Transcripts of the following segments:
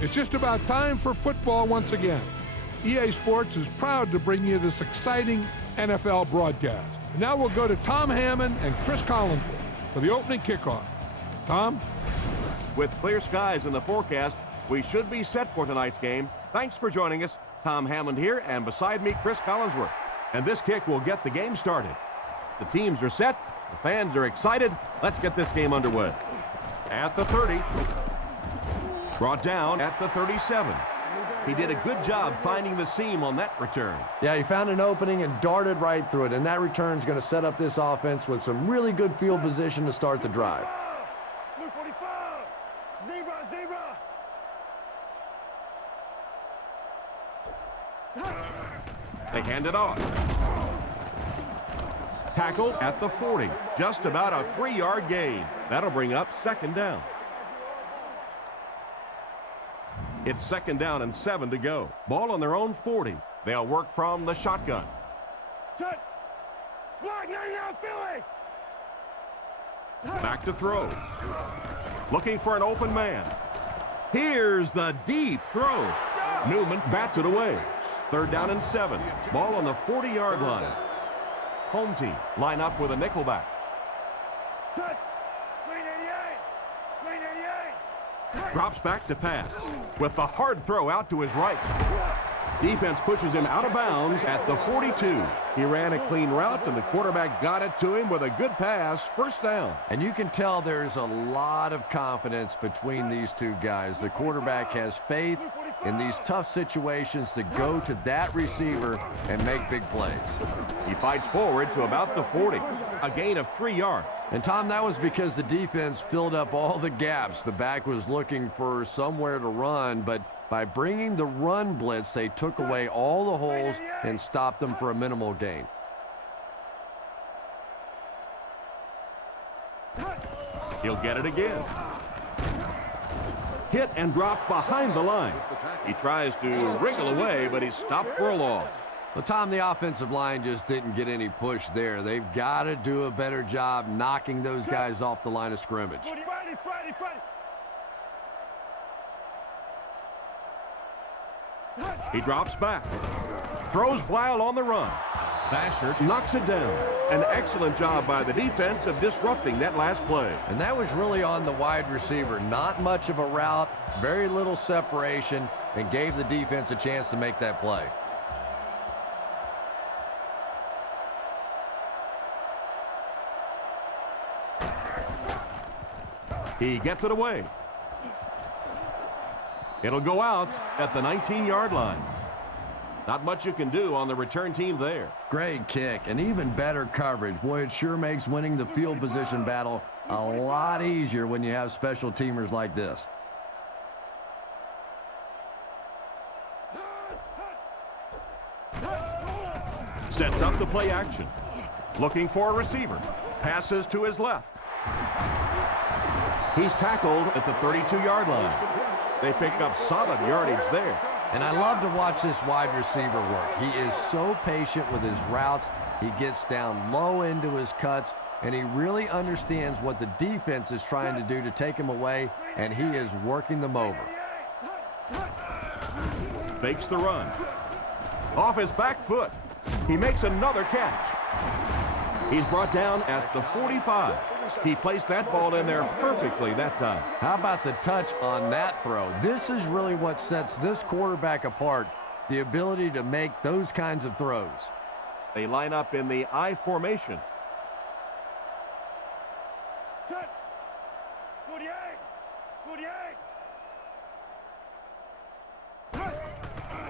It's just about time for football once again. EA Sports is proud to bring you this exciting NFL broadcast. And now we'll go to Tom Hammond and Chris Collinsworth for the opening kickoff. Tom? With clear skies in the forecast, we should be set for tonight's game. Thanks for joining us. Tom Hammond here, and beside me, Chris Collinsworth. And this kick will get the game started. The teams are set. The fans are excited. Let's get this game underway. At the 30. Brought down at the 37. He did a good job finding the seam on that return. Yeah, he found an opening and darted right through it, and that return is going to set up this offense with some really good field position to start the drive. They hand it off. Tackle at the 40. Just about a 3-yard gain. That'll bring up second down. It's second down and 7 to go. Ball on their own 40. They'll work from the shotgun. Back to throw. Looking for an open man. Here's the deep throw. Newman bats it away. Third down and 7. Ball on the 40-yard line. Home team line up with a nickelback. Drops back to pass with the hard throw out to his right. Defense pushes him out of bounds at the 42. He ran a clean route, and the quarterback got it to him with a good pass. First down. And you can tell there's a lot of confidence between these two guys. The quarterback has faith in these tough situations to go to that receiver and make big plays. He fights forward to about the 40. A gain of 3 yards. And, Tom, that was because the defense filled up all the gaps. The back was looking for somewhere to run, but by bringing the run blitz, they took away all the holes and stopped them for a minimal gain. He'll get it again. Hit and drop behind the line. He tries to wriggle away, but he's stopped for a loss. Well, Tom, the offensive line just didn't get any push there. They've got to do a better job knocking those guys off the line of scrimmage. He drops back. Throws while on the run. Basher knocks it down. An excellent job by the defense of disrupting that last play. And that was really on the wide receiver. Not much of a route, very little separation, and gave the defense a chance to make that play. He gets it away. It'll go out at the 19-yard line. Not much you can do on the return team there. Great kick and even better coverage. Boy, it sure makes winning the field position battle a lot easier when you have special teamers like this. Sets up the play action. Looking for a receiver. Passes to his left. He's tackled at the 32-yard line. They pick up solid yardage there. And I love to watch this wide receiver work. He is so patient with his routes. He gets down low into his cuts, and he really understands what the defense is trying to do to take him away, and he is working them over. Fakes the run. Off his back foot. He makes another catch. He's brought down at the 45. He placed that ball in there perfectly that time. How about the touch on that throw? This is really what sets this quarterback apart, the ability to make those kinds of throws. They line up in the I formation.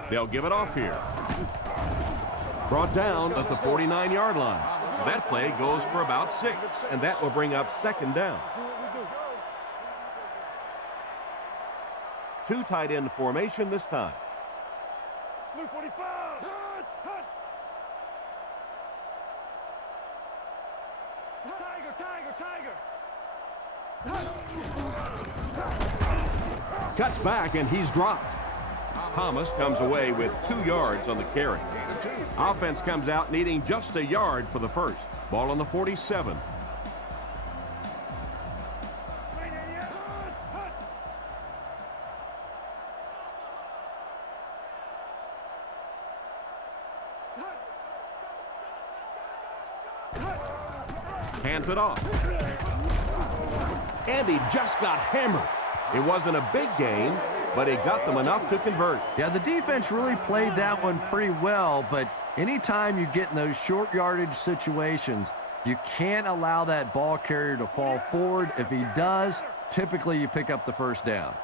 They'll give it off here. Brought down at the 49-yard line. That play goes for about 6, and that will bring up second down. 2 tight end formation this time. Cuts back, and he's dropped. Thomas comes away with 2 yards on the carry. Offense comes out needing just a yard for the first. Ball on the 47. Hands it off. And he just got hammered. It wasn't a big gain, but he got them enough to convert. Yeah, the defense really played that one pretty well, but anytime you get in those short yardage situations, you can't allow that ball carrier to fall forward. If he does, typically you pick up the first down.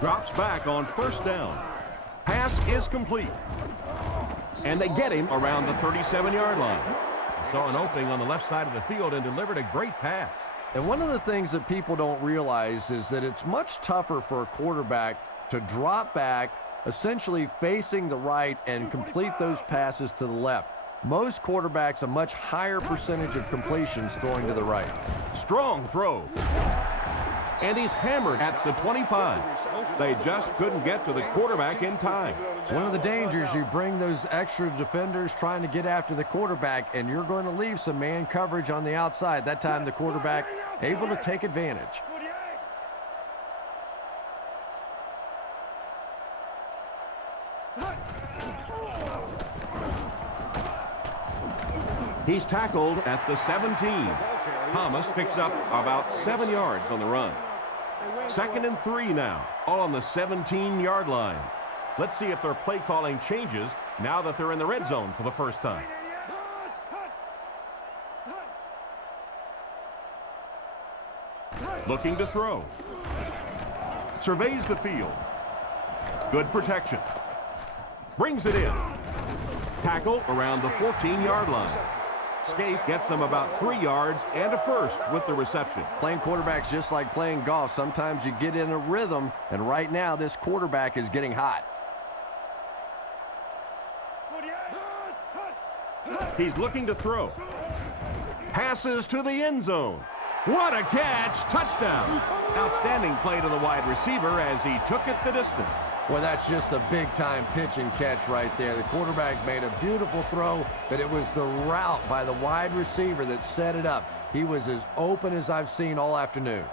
Drops back on first down. Pass is complete. And they get him around the 37-yard line. He saw an opening on the left side of the field and delivered a great pass. And one of the things that people don't realize is that it's much tougher for a quarterback to drop back, essentially facing the right, and complete those passes to the left. Most quarterbacks, a much higher percentage of completions throwing to the right. Strong throw. And he's hammered at the 25. They just couldn't get to the quarterback in time. It's one of the dangers. You bring those extra defenders trying to get after the quarterback, and you're going to leave some man coverage on the outside. That time the quarterback able to take advantage. He's tackled at the 17. Thomas picks up about 7 yards on the run. 2nd and 3 now, all on the 17-yard line. Let's see if their play calling changes now that they're in the red zone for the first time. Looking to throw. Surveys the field. Good protection. Brings it in. Tackle around the 14-yard line. Scaife gets them about 3 yards and a first with the reception. Playing quarterback's just like playing golf. Sometimes you get in a rhythm, and right now this quarterback is getting hot. He's looking to throw. Passes to the end zone. What a catch! Touchdown! Outstanding play to the wide receiver as he took it the distance. Well, that's just a big-time pitch and catch right there. The quarterback made a beautiful throw, but it was the route by the wide receiver that set it up. He was as open as I've seen all afternoon.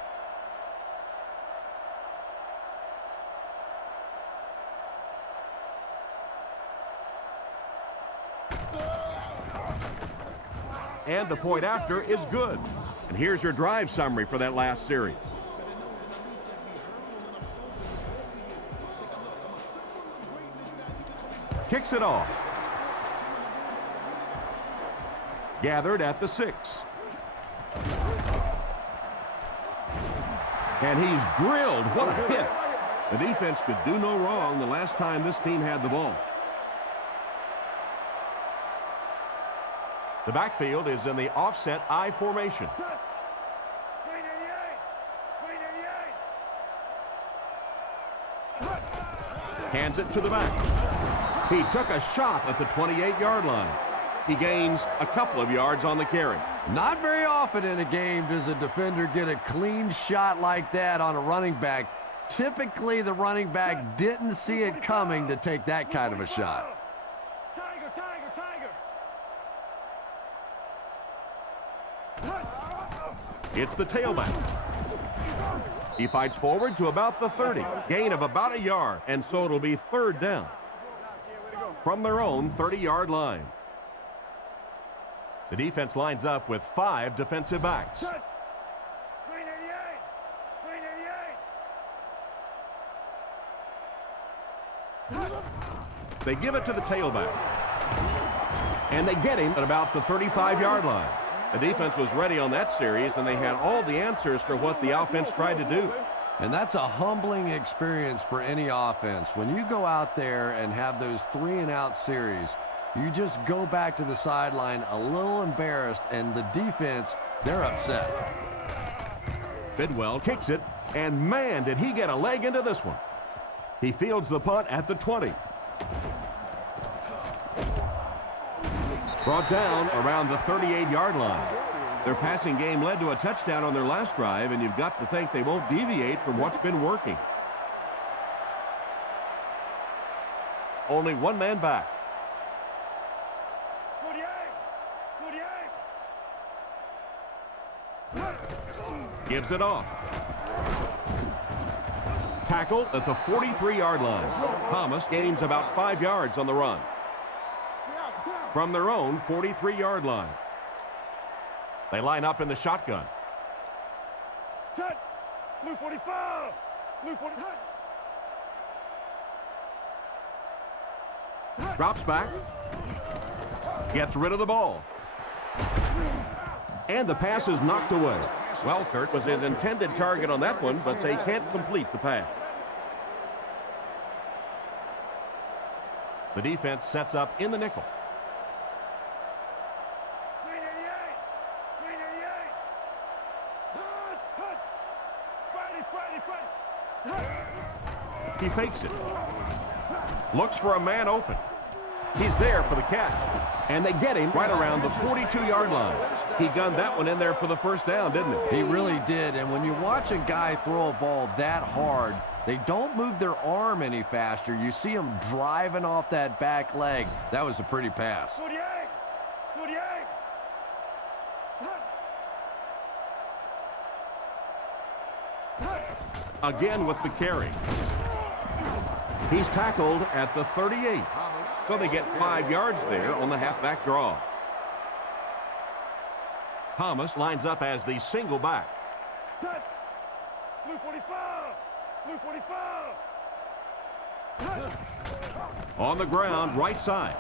And the point after is good. And here's your drive summary for that last series. Kicks it off. Gathered at the 6. And he's drilled. What a hit. The defense could do no wrong the last time this team had the ball. The backfield is in the offset I formation. Hands it to the back. He took a shot at the 28-yard line. He gains a couple of yards on the carry. Not very often in a game does a defender get a clean shot like that on a running back. Typically, the running back didn't see it coming to take that kind of a shot. It's the tailback. He fights forward to about the 30. Gain of about a yard, and so it'll be 3rd down. From their own 30-yard line. The defense lines up with 5 defensive backs. They give it to the tailback. And they get him at about the 35-yard line. The defense was ready on that series, and they had all the answers for what the offense tried to do. And that's a humbling experience for any offense. When you go out there and have those 3-and-out series, you just go back to the sideline a little embarrassed, and the defense, they're upset. Bidwell kicks it, and man, did he get a leg into this one. He fields the punt at the 20. Brought down around the 38-yard line. Their passing game led to a touchdown on their last drive, and you've got to think they won't deviate from what's been working. Only one man back. Gives it off. Tackled at the 43-yard line. Thomas gains about 5 yards on the run. From their own 43-yard line. They line up in the shotgun. Set. Blue 45. Blue 45. Drops back. Gets rid of the ball. And the pass is knocked away. Well, Kurt, was his intended target on that one, but they can't complete the pass. The defense sets up in the nickel. 388. He fakes it. Looks for a man open. He's there for the catch. And they get him right around the 42-yard line. He gunned that one in there for the first down, didn't he? He really did. And when you watch a guy throw a ball that hard, they don't move their arm any faster. You see him driving off that back leg. That was a pretty pass. 48. 48. Again with the carry. He's tackled at the 38. So they get 5 yards there on the halfback draw. Thomas lines up as the single back. Set. Blue 45. Blue 45. On the ground, right side.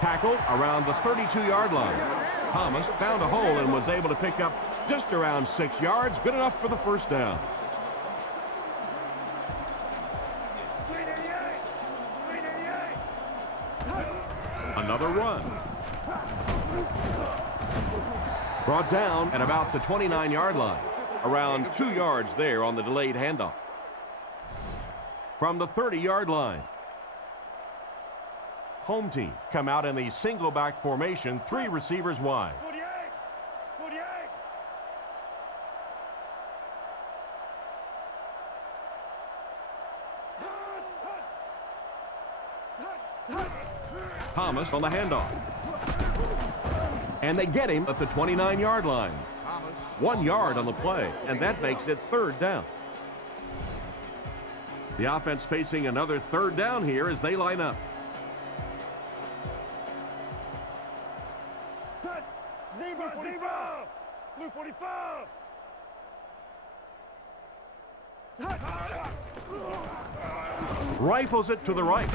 Tackled around the 32-yard line. Thomas found a hole and was able to pick up just around 6 yards. Good enough for the first down. 388. 388. Another run. Brought down at about the 29-yard line. Around 2 yards there on the delayed handoff. From the 30-yard line. Home team come out in the single back formation, 3 receivers wide. 48. 48. Thomas on the handoff. And they get him at the 29-yard line. 1 yard on the play, and that makes it 3rd down. The offense facing another 3rd down here as they line up. Set. Zebra. Zebra. Blue 45. Rifles it to the right.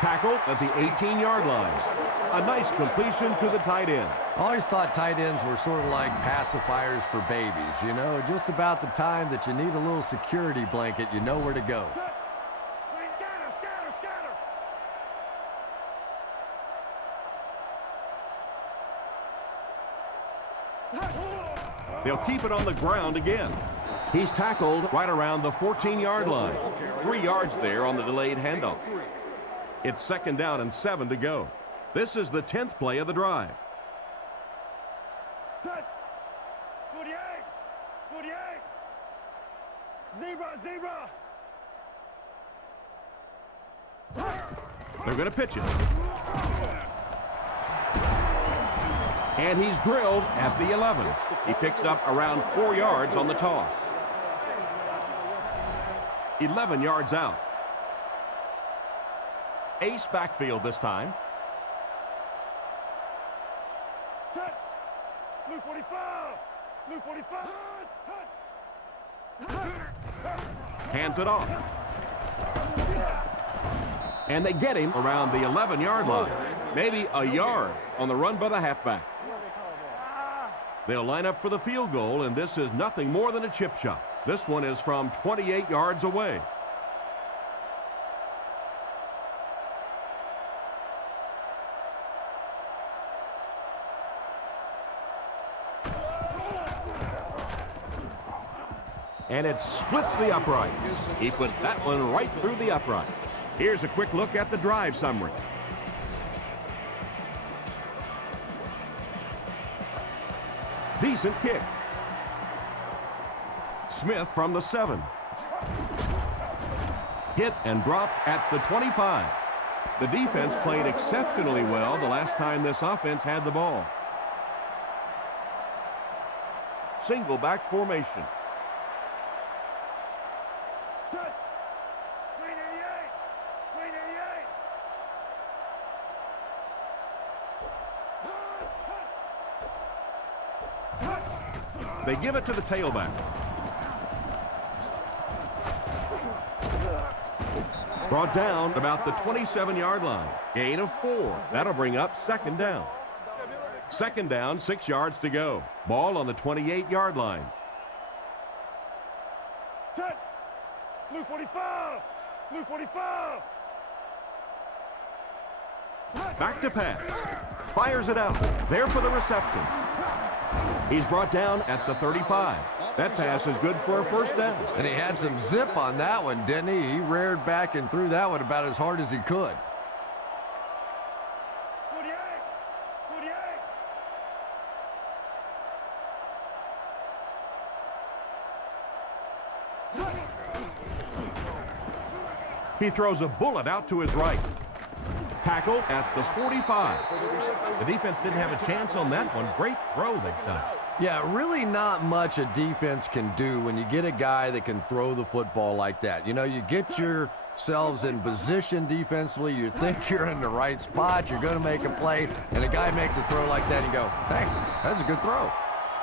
Tackled at the 18-yard line. A nice completion to the tight end. I always thought tight ends were sort of like pacifiers for babies. You know, just about the time that you need a little security blanket, you know where to go. Set. Scatter. Scatter. Scatter. They'll keep it on the ground again. He's tackled right around the 14-yard line. 3 yards there on the delayed handoff. It's 2nd down and 7 to go. This is the 10th play of the drive. Set. 48. 48. Zebra. Zebra. They're going to pitch it. And he's drilled at the 11. He picks up around 4 yards on the toss. 11 yards out. Ace backfield this time. Set. Blue 45. Blue 45. Hands it off. And they get him around the 11-yard line. Maybe a yard on the run by the halfback. They'll line up for the field goal, and this is nothing more than a chip shot. This one is from 28 yards away. And it splits the uprights. He put that one right through the upright. Here's a quick look at the drive summary. Decent kick. Smith from the 7. Hit and dropped at the 25. The defense played exceptionally well the last time this offense had the ball. Single back formation. Set. 388. 388. They give it to the tailback. Brought down about the 27-yard line. Gain of 4. That'll bring up second down. Second down, 6 yards to go. Ball on the 28-yard line. Set. Blue 45. Blue 45. Back to pass. Fires it out. There for the reception. He's brought down at the 35. That pass is good for a first down. And he had some zip on that one, didn't he? He reared back and threw that one about as hard as he could. 48. 48. He throws a bullet out to his right. Tackle at the 45. The defense didn't have a chance on that one. Great throw that time. Yeah, really not much a defense can do when you get a guy that can throw the football like that. You know, you get yourselves in position defensively. You think you're in the right spot. You're going to make a play, and a guy makes a throw like that, and you go, hey, that's a good throw.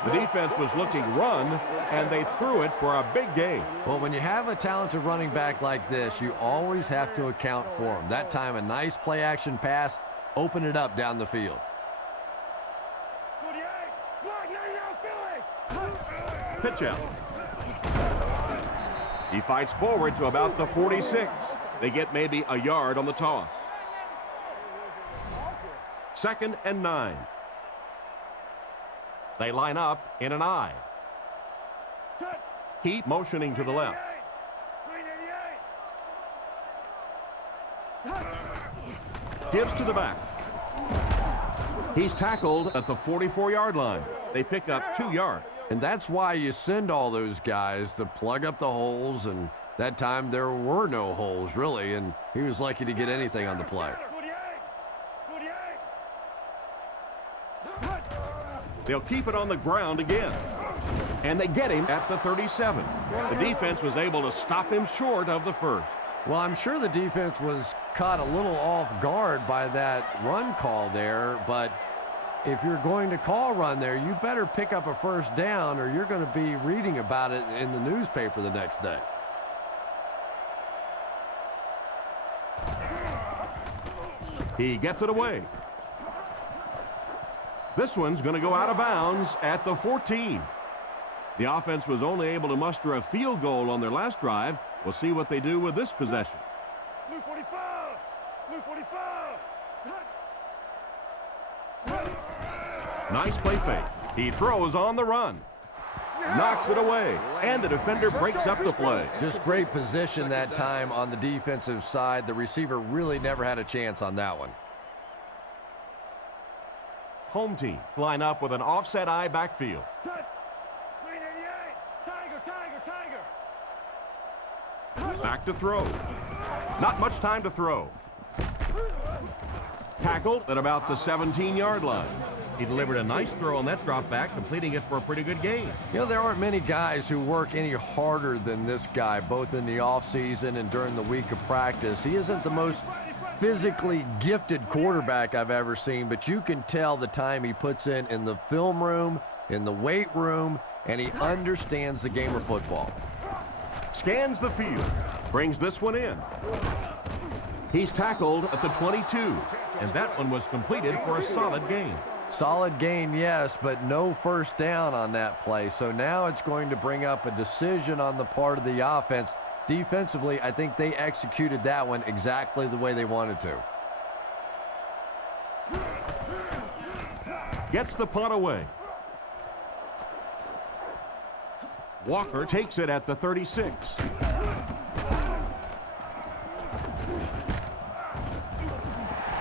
The defense was looking run, and they threw it for a big gain. Well, when you have a talented running back like this, you always have to account for him. That time, a nice play-action pass, open it up down the field. 48. Block, Philly. Pitch out. He fights forward to about the 46. They get maybe a yard on the toss. 2nd and 9. They line up in an I. Set. Heat motioning to the left. 388. Gives to the back. He's tackled at the 44-yard line. They pick up 2 yards. And that's why you send all those guys to plug up the holes, and that time there were no holes, really, and he was lucky to get anything on the play. 48. 48. They'll keep it on the ground again. And they get him at the 37. The defense was able to stop him short of the first. Well, I'm sure the defense was caught a little off guard by that run call there, but if you're going to call run there, you better pick up a first down or you're going to be reading about it in the newspaper the next day. He gets it away. This one's going to go out of bounds at the 14. The offense was only able to muster a field goal on their last drive. We'll see what they do with this possession. Blue 45. Blue 45. Nice play fake. He throws on the run. Knocks it away. And the defender breaks up the play. Just great position that time on the defensive side. The receiver really never had a chance on that one. Home team line up with an offset I backfield. Set. 388. Tiger. Back to throw. Not much time to throw. Tackled at about the 17-yard line. He delivered a nice throw on that drop back, completing it for a pretty good gain. You know, there aren't many guys who work any harder than this guy, both in the offseason and during the week of practice. He isn't the most physically gifted quarterback I've ever seen, but you can tell the time he puts in the film room, in the weight room, and he understands the game of football. Scans the field. Brings this one in. He's tackled at the 22, and that one was completed for a solid gain. Solid gain, yes, but no first down on that play. So now it's going to bring up a decision on the part of the offense. Defensively, I think they executed that one exactly the way they wanted to. Gets the punt away. Walker takes it at the 36.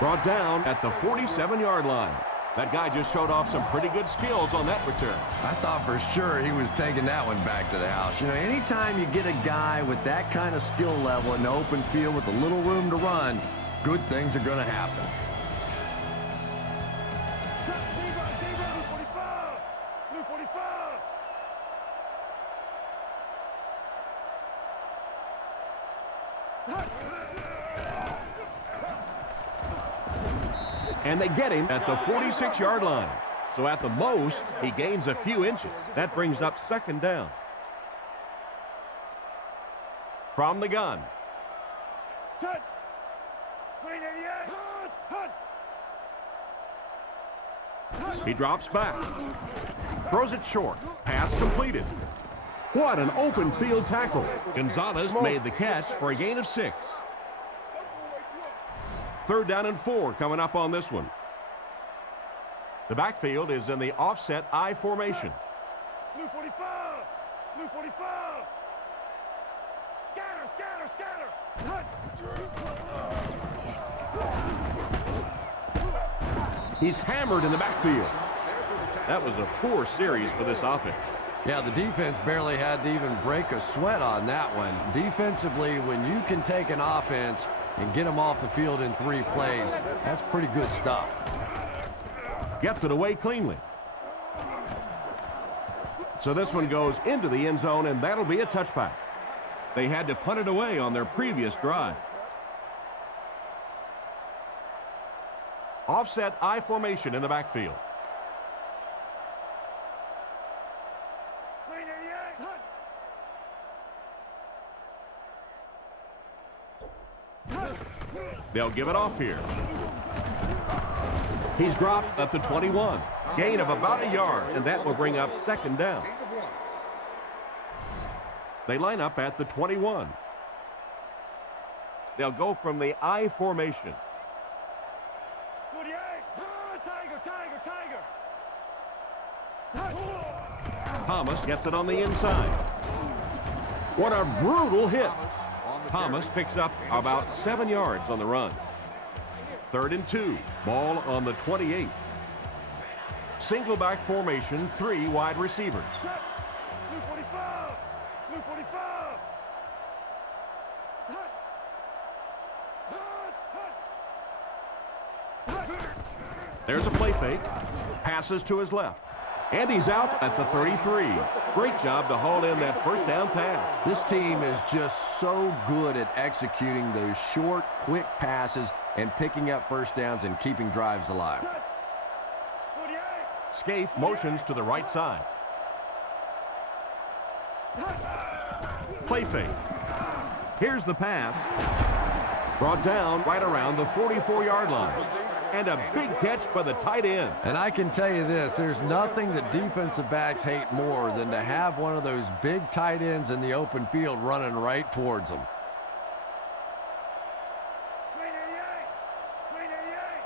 Brought down at the 47-yard line. That guy just showed off some pretty good skills on that return. I thought for sure he was taking that one back to the house. You know, anytime you get a guy with that kind of skill level in the open field with a little room to run, good things are going to happen. Blue 45. And they get him at the 46-yard line. So at the most, he gains a few inches. That brings up second down. From the gun. Set. 388. Hut. He drops back. Throws it short. Pass completed. What an open field tackle. Gonzalez made the catch for a gain of 6. 3rd down and 4 coming up on this one. The backfield is in the offset I formation. Blue 45. Blue 45. Scatter, scatter, scatter. Hut. He's hammered in the backfield. That was a poor series for this offense. Yeah, the defense barely had to even break a sweat on that one. Defensively, when you can take an offense and get them off the field in 3 plays, that's pretty good stuff. Gets it away cleanly. So this one goes into the end zone, and that'll be a touchback. They had to punt it away on their previous drive. Offset I formation in the backfield. 388. Hut. They'll give it off here. He's dropped at the 21. Gain of about a yard, and that will bring up second down. They line up at the 21. They'll go from the I formation. 48. Tiger, tiger, tiger. Thomas gets it on the inside. What a brutal hit. Thomas picks up about 7 yards on the run. 3rd and 2. Ball on the 28. Single back formation, 3 wide receivers. Blue 45. Blue 45. Hut. Hut. Hut. There's a play fake. Passes to his left. And he's out at the 33. Great job to haul in that first down pass. This team is just so good at executing those short, quick passes and picking up first downs and keeping drives alive. 48. Scaife motions to the right side. Play fake. Here's the pass. Brought down right around the 44-yard line. And a big catch by the tight end. And I can tell you this, there's nothing that defensive backs hate more than to have one of those big tight ends in the open field running right towards them. 388. 388.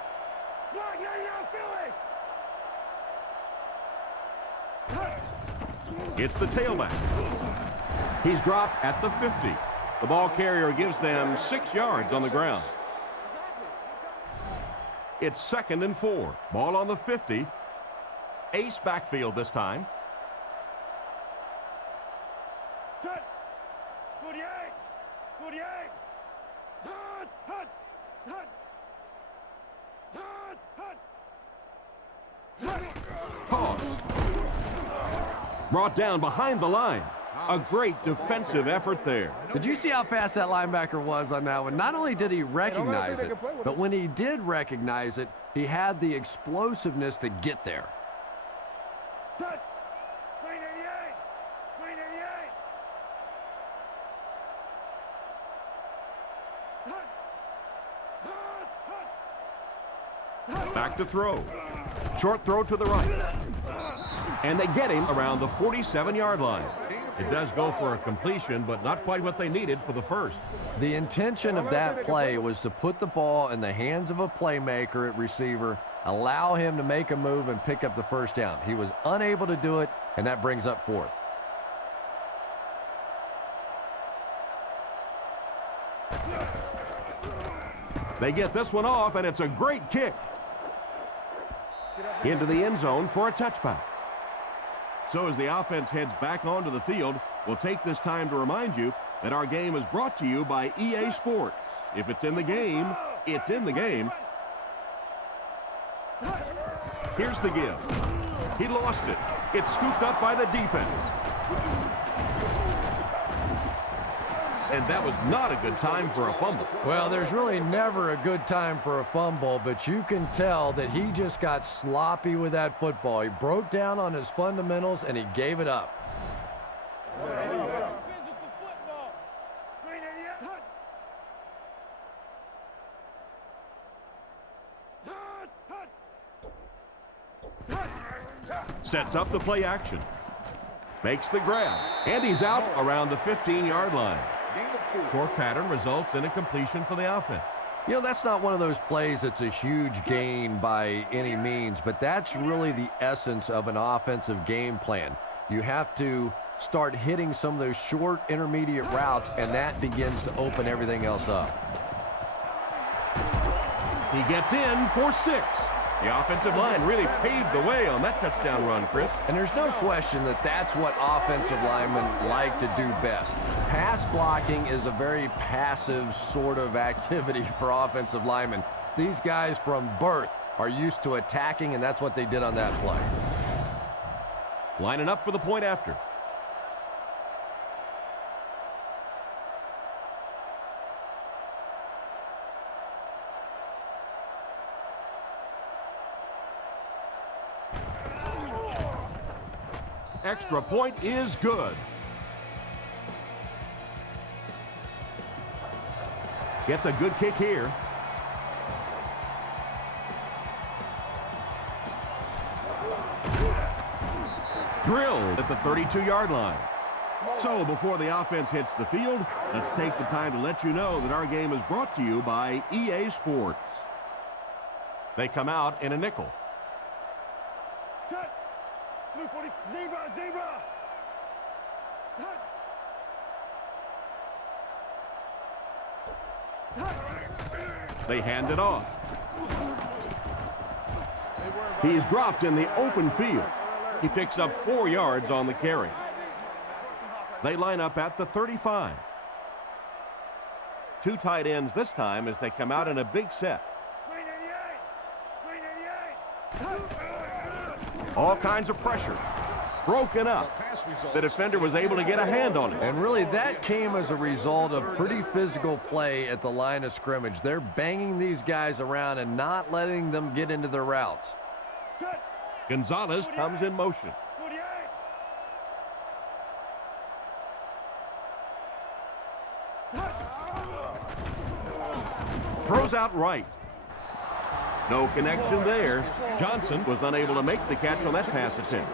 Block, yeah, Philly. It's the tailback. He's dropped at the 50. The ball carrier gives them 6 yards on the ground. It's 2nd and 4. Ball on the 50. Ace backfield this time. Set. 48. 48. Hut. Hut. Hut. Hut. Hut. Toss. Brought down behind the line. A great defensive effort there. Did you see how fast that linebacker was on that one? Not only did he recognize it, but when he did recognize it, he had the explosiveness to get there. Set. 388. 388. Hut. Hut. Hut. Back to throw. Short throw to the right. And they get him around the 47-yard line. It does go for a completion, but not quite what they needed for the first. The intention of that play was to put the ball in the hands of a playmaker at receiver, allow him to make a move and pick up the first down. He was unable to do it, and that brings up 4th. They get this one off, and it's a great kick. Into the end zone for a touchback. So as the offense heads back onto the field, we'll take this time to remind you that our game is brought to you by EA Sports. If it's in the game, it's in the game. Here's the give. He lost it. It's scooped up by the defense. And that was not a good time for a fumble. Well, there's really never a good time for a fumble, but you can tell that he just got sloppy with that football. He broke down on his fundamentals, and he gave it up. Sets up the play action. Makes the grab. And he's out around the 15-yard line. Short pattern results in a completion for the offense. You know, that's not one of those plays that's a huge gain by any means, but that's really the essence of an offensive game plan. You have to start hitting some of those short intermediate routes, and that begins to open everything else up. He gets in for 6. The offensive line really paved the way on that touchdown run, Chris. And there's no question that that's what offensive linemen like to do best. Pass blocking is a very passive sort of activity for offensive linemen. These guys from birth are used to attacking, and that's what they did on that play. Lining up for the point after. Extra point is good. Gets a good kick here. Drilled at the 32-yard line. So before the offense hits the field, let's take the time to let you know that our game is brought to you by EA Sports. They come out in a nickel. Blue 40, zebra. They hand it off. He's dropped in the open field. He picks up 4 yards on the carry. They line up at the 35. 2 tight ends this time as they come out in a big set. All kinds of pressure. Broken up. The defender was able to get a hand on it. And really, that came as a result of pretty physical play at the line of scrimmage. They're banging these guys around and not letting them get into their routes. Gonzalez comes in motion. Throws out right. No connection there. Johnson was unable to make the catch on that pass attempt.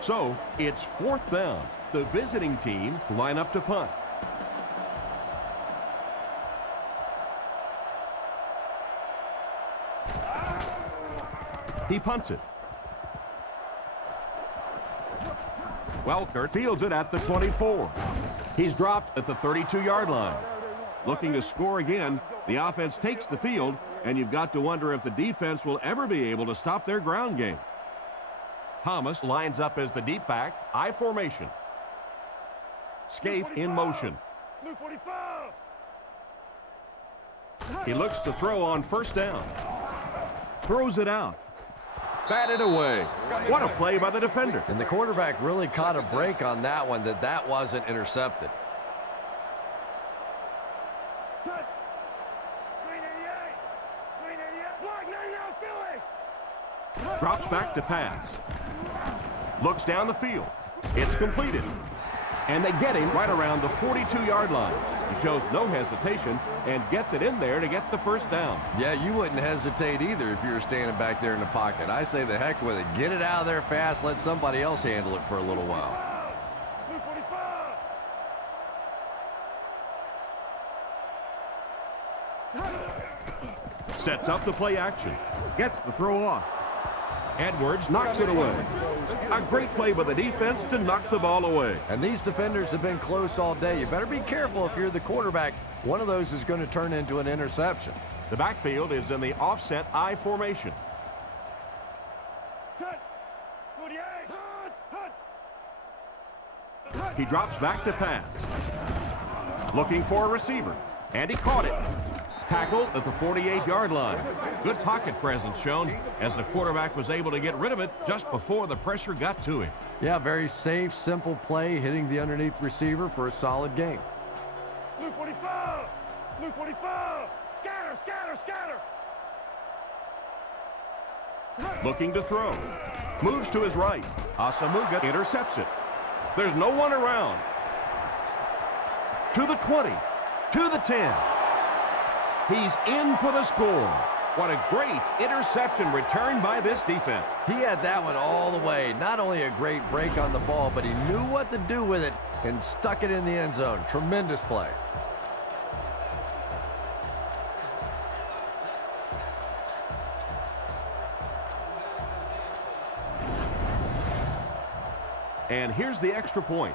So it's 4th down. The visiting team line up to punt. He punts it. Welker fields it at the 24. He's dropped at the 32-yard line. Looking to score again. The offense takes the field, and you've got to wonder if the defense will ever be able to stop their ground game. Thomas lines up as the deep back, I formation. Scaife in motion. He looks to throw on 1st down. Throws it out. Batted away. What a play by the defender. And the quarterback really caught a break on that one, that wasn't intercepted. Drops back to pass. Looks down the field. It's completed. And they get him right around the 42-yard line. He shows no hesitation and gets it in there to get the 1st down. Yeah, you wouldn't hesitate either if you were standing back there in the pocket. I say the heck with it. Get it out of there fast. Let somebody else handle it for a little while. Sets up the play action. Gets the throw off. Edwards knocks it away. A great play by the defense to knock the ball away. And these defenders have been close all day. You better be careful if you're the quarterback. One of those is going to turn into an interception. The backfield is in the offset I formation. He drops back to pass. Looking for a receiver. And he caught it. Tackled at the 48-yard line. Good pocket presence shown as the quarterback was able to get rid of it just before the pressure got to him. Yeah, very safe, simple play, hitting the underneath receiver for a solid gain. Blue 45! Blue 45! Scatter, scatter, scatter! Looking to throw. Moves to his right. Asamuga intercepts it. There's no one around. To the 20. To the 10. He's in for the score. What a great interception return by this defense. He had that one all the way. Not only a great break on the ball, but he knew what to do with it and stuck it in the end zone. Tremendous play. And here's the extra point.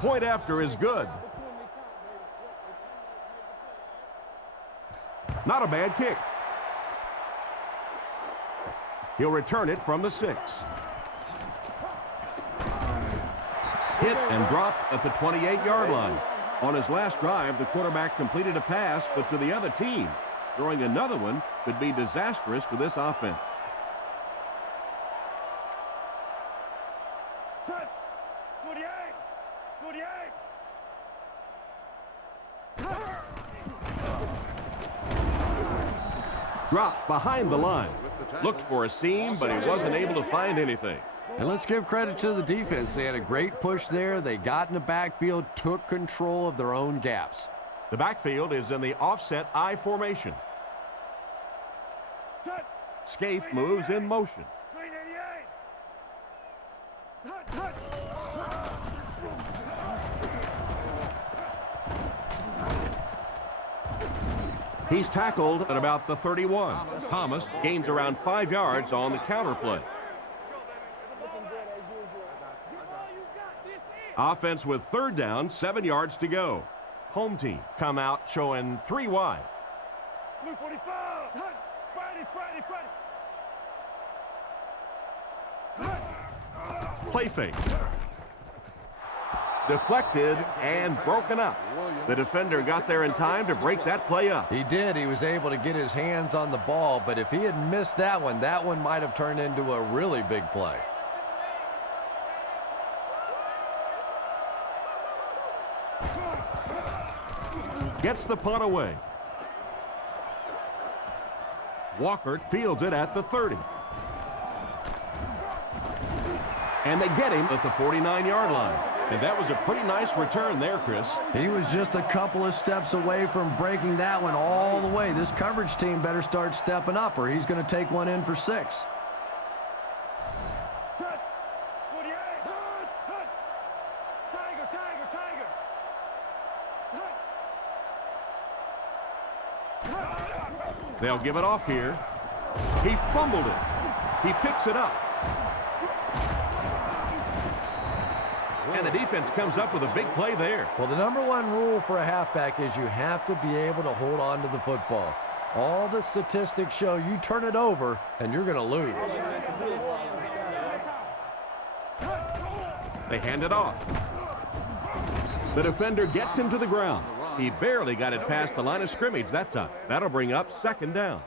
Point after is good. Not a bad kick. He'll return it from the 6. Hit and dropped at the 28-yard line. On his last drive, the quarterback completed a pass, but to the other team. Throwing another one could be disastrous to this offense. Cut! 48! 48! Dropped behind the line. Looked for a seam, but he wasn't able to find anything. And let's give credit to the defense. They had a great push there. They got in the backfield, took control of their own gaps. The backfield is in the offset I formation. Cut! Scaife moves in motion. 388! Cut! Cut! He's tackled at about the 31. Thomas gains around 5 yards on the counter play. Offense with 3rd down, 7 yards to go. Home team come out showing 3 wide. Blue 45! Cut! Friday, Friday, Friday! Cut! Play fake. Deflected and broken up. The defender got there in time to break that play up. He did. He was able to get his hands on the ball, but if he had missed that one might have turned into a really big play. Gets the punt away. Walker fields it at the 30. And they get him at the 49-yard line. And that was a pretty nice return there, Chris. He was just a couple of steps away from breaking that one all the way. This coverage team better start stepping up or he's going to take one in for 6. Cut! 48! Cut! Cut! Tiger, tiger, tiger! Cut! They'll give it off here. He fumbled it. He picks it up. And the defense comes up with a big play there. Well, the #1 rule for a halfback is you have to be able to hold on to the football. All the statistics show you turn it over and you're going to lose. They hand it off. The defender gets him to the ground. He barely got it past the line of scrimmage that time. That'll bring up 2nd down.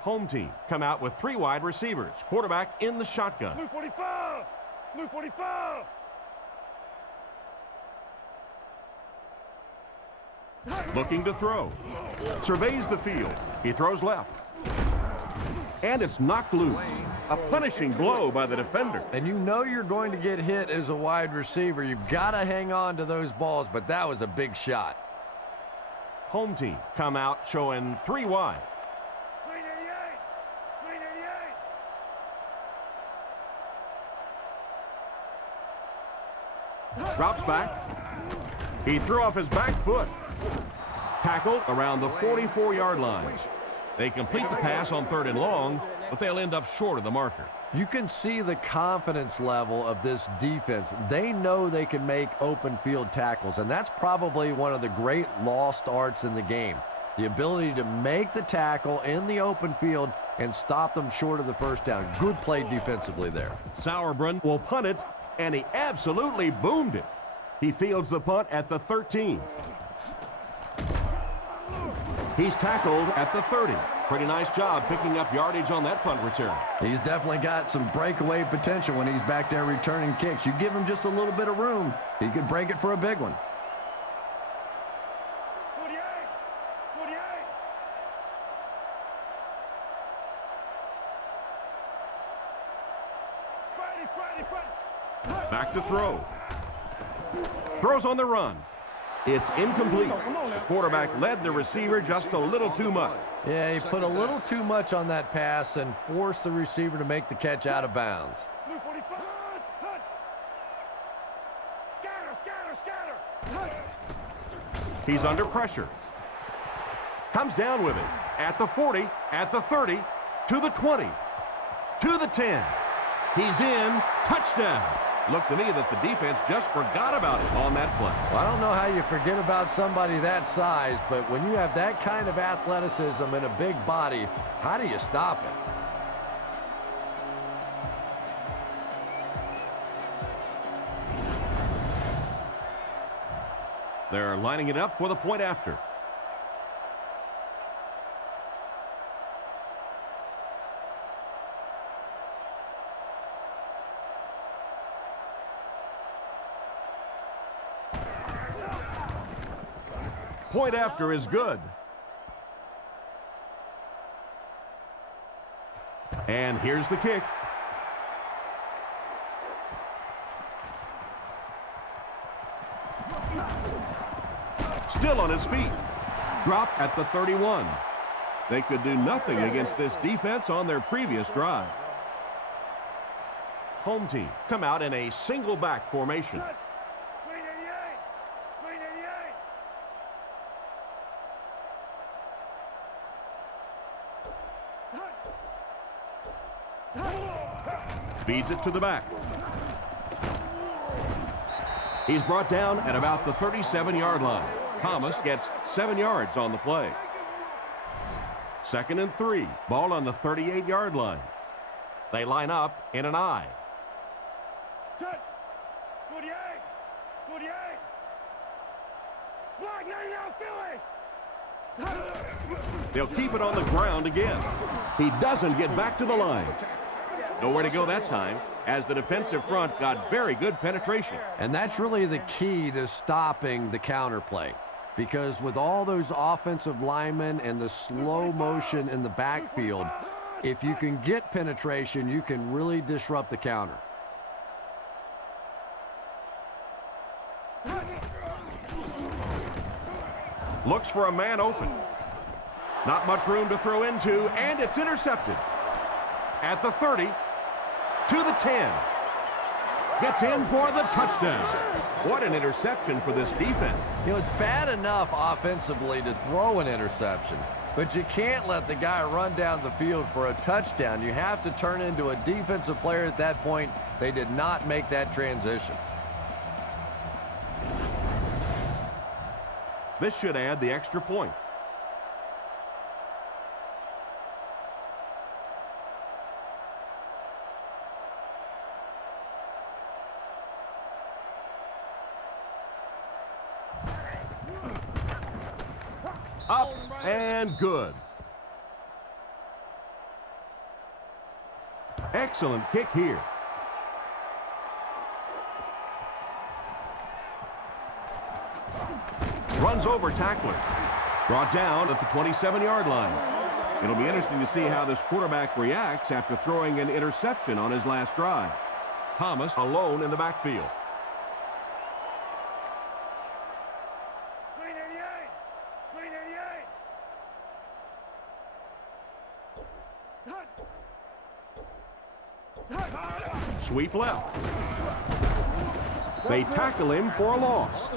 Home team come out with 3 wide receivers. Quarterback in the shotgun. Blue 45! Blue 45! Looking to throw. Surveys the field. He throws left. And it's knocked loose. A punishing blow by the defender. And you know you're going to get hit as a wide receiver. You've got to hang on to those balls, but that was a big shot. Home team come out showing 3 wide. 388! Drops back. He threw off his back foot. Tackled around the 44-yard line. They complete the pass on 3rd and long, but they'll end up short of the marker. You can see the confidence level of this defense. They know they can make open field tackles, and that's probably one of the great lost arts in the game. The ability to make the tackle in the open field and stop them short of the first down. Good play defensively there. Sauerbrunn will punt it, and he absolutely boomed it. He fields the punt at the 13. He's tackled at the 30. Pretty nice job picking up yardage on that punt return. He's definitely got some breakaway potential when he's back there returning kicks. You give him just a little bit of room, he could break it for a big one. 48. 48. Fighty. Back to throw. Throws on the run. It's incomplete. The quarterback led the receiver just a little too much. Yeah, he put a little too much on that pass and forced the receiver to make the catch out of bounds. Blue 45. Hunt. Scatter. He's under pressure. Comes down with it. At the 40, at the 30, to the 20, to the 10. He's in. Touchdown. Looked to me that the defense just forgot about it on that play. Well, I don't know how you forget about somebody that size, but when you have that kind of athleticism and a big body, how do you stop it? They're lining it up for the point after. Point after is good. And here's the kick. Still on his feet. Dropped at the 31. They could do nothing against this defense on their previous drive. Home team come out in a single back formation. Feeds it to the back. He's brought down at about the 37-yard line. Thomas gets 7 yards on the play. 2nd and 3. Ball on the 38-yard line. They line up in an I. 48. 48. Block 99 Philly. They'll keep it on the ground again. He doesn't get back to the line. Nowhere to go that time, as the defensive front got very good penetration. And that's really the key to stopping the counterplay, because with all those offensive linemen and the slow motion in the backfield, if you can get penetration, you can really disrupt the counter. Looks for a man open. Not much room to throw into, and it's intercepted. At the 30, to the 10. Gets in for the touchdown. What an interception for this defense. You know, it's bad enough offensively to throw an interception, but you can't let the guy run down the field for a touchdown. You have to turn into a defensive player at that point. They did not make that transition. This should add the extra point. Up and good. Excellent kick here. Runs over tackler. Brought down at the 27-yard line. It'll be interesting to see how this quarterback reacts after throwing an interception on his last drive. Thomas alone in the backfield. Sweep left. They tackle him for a loss.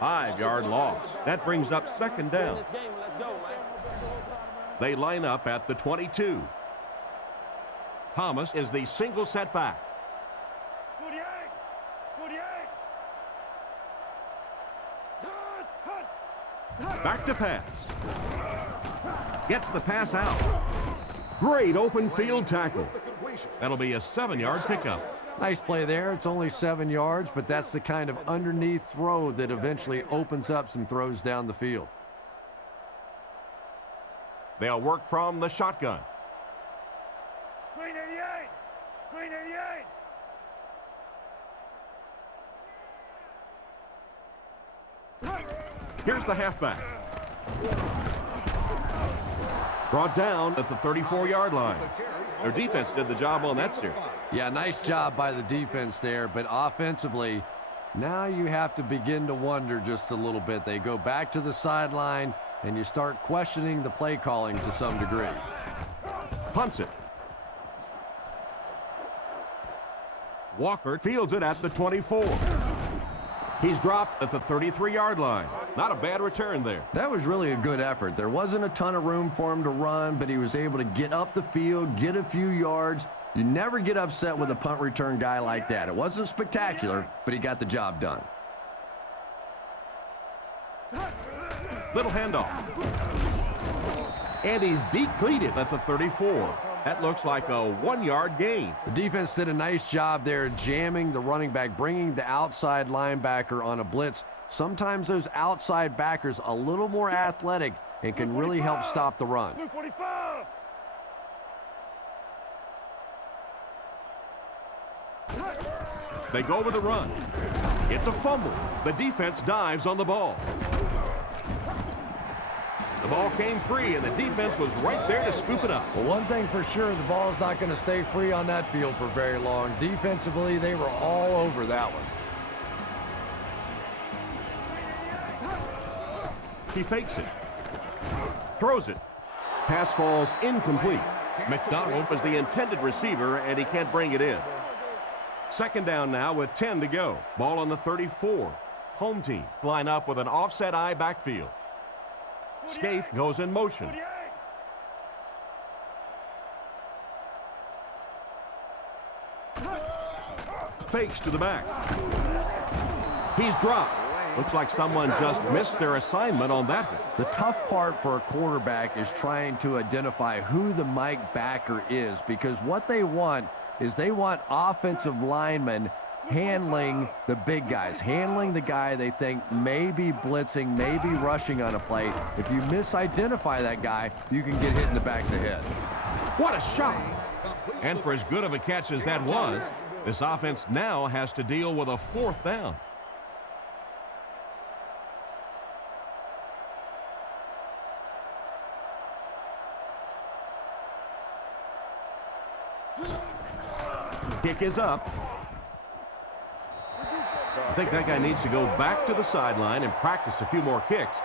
5-yard loss. That brings up 2nd down. They line up at the 22. Thomas is the single setback. 48. 48. Back to pass. Gets the pass out. Great open field tackle. That'll be a 7-yard pickup. Nice play there. It's only 7 yards, but that's the kind of underneath throw that eventually opens up some throws down the field. They'll work from the shotgun. Green 88. Green 88. Here's the halfback. Brought down at the 34-yard line. Their defense did the job on that series. Yeah, nice job by the defense there, but offensively, now you have to begin to wonder just a little bit. They go back to the sideline, and you start questioning the play calling to some degree. Punts it. Walker fields it at the 24. He's dropped at the 33-yard line. Not a bad return there. That was really a good effort. There wasn't a ton of room for him to run, but he was able to get up the field, get a few yards. You never get upset with a punt return guy like that. It wasn't spectacular, but he got the job done. Little handoff. And he's depleted at the 34. That looks like a 1-yard gain. The defense did a nice job there jamming the running back, bringing the outside linebacker on a blitz. Sometimes those outside backers a little more athletic and can really help stop the run. 45. They go with the run. It's a fumble. The defense dives on the ball. The ball came free, and the defense was right there to scoop it up. Well, one thing for sure, the ball is not going to stay free on that field for very long. Defensively, they were all over that one. He fakes it. Throws it. Pass falls incomplete. McDonald was the intended receiver, and he can't bring it in. Second down now with 10 to go. Ball on the 34. Home team line up with an offset eye backfield. Scaife goes in motion. 48. Fakes to the back. He's dropped. Looks like someone just missed their assignment on that one. The tough part for a quarterback is trying to identify who the Mike backer is, because what they want is they want offensive linemen handling the big guys, handling the guy they think may be blitzing, may be rushing on a play. If you misidentify that guy, you can get hit in the back of the head. What a shot! And for as good of a catch as that was, this offense now has to deal with a 4th down. Kick is up. I think that guy needs to go back to the sideline and practice a few more kicks.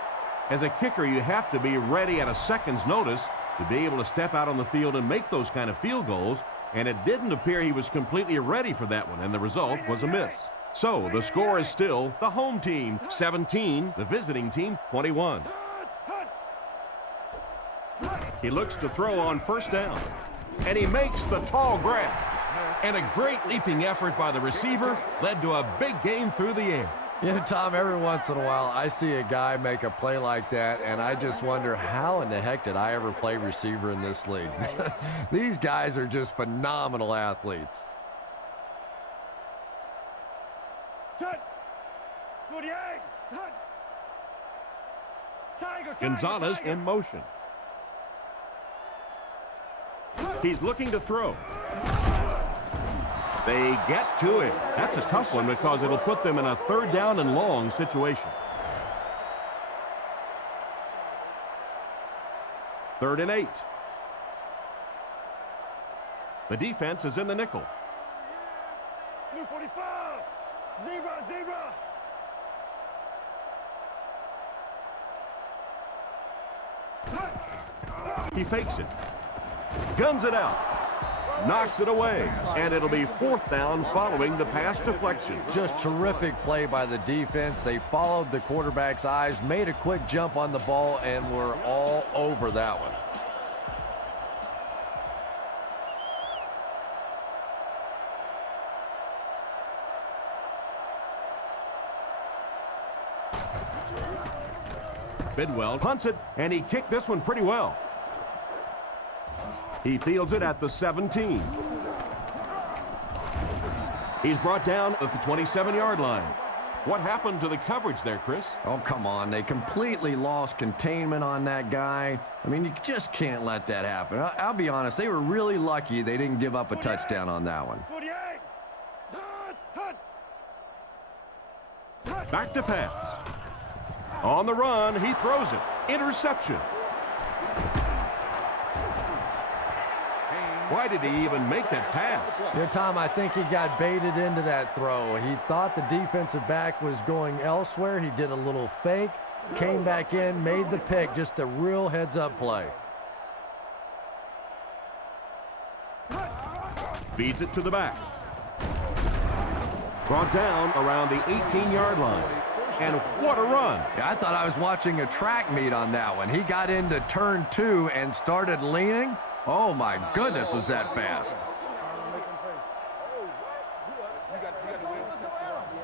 As a kicker, you have to be ready at a second's notice to be able to step out on the field and make those kind of field goals, and it didn't appear he was completely ready for that one, and the result was a miss. So the score is still the home team 17, the visiting team 21. He looks to throw on 1st down, and he makes the tall grab. And a great leaping effort by the receiver led to a big gain through the air. You know, Tom, every once in a while I see a guy make a play like that, and I just wonder, how in the heck did I ever play receiver in this league? These guys are just phenomenal athletes. 48. Gonzalez in motion. He's looking to throw. They get to it. That's a tough one because it'll put them in a 3rd down and long situation. 3rd and 8. The defense is in the nickel. Blue 45. Zebra, zebra. He fakes it. Guns it out. Knocks it away, and it'll be 4th down following the pass deflection. Just terrific play by the defense. They followed the quarterback's eyes, made a quick jump on the ball, and were all over that one. Bidwell punts it, and he kicked this one pretty well. He fields it at the 17. He's brought down at the 27-yard line. What happened to the coverage there, Chris? Oh, come on. They completely lost containment on that guy. I mean, you just can't let that happen. I'll be honest. They were really lucky they didn't give up a touchdown on that one. Back to pass. On the run, he throws it. Interception. Why did he even make that pass? Yeah, Tom, I think he got baited into that throw. He thought the defensive back was going elsewhere. He did a little fake, came back in, made the pick. Just a real heads-up play. Feeds it to the back. Brought down around the 18-yard line. And what a run. Yeah, I thought I was watching a track meet on that one. He got into turn 2 and started leaning. Oh, my goodness, was that fast.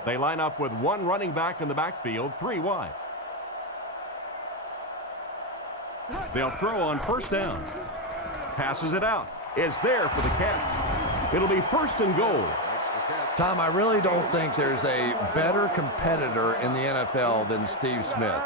They line up with one running back in the backfield, 3 wide. They'll throw on first down. Passes it out. Is there for the catch. It'll be 1st and goal. Tom, I really don't think there's a better competitor in the NFL than Steve Smith.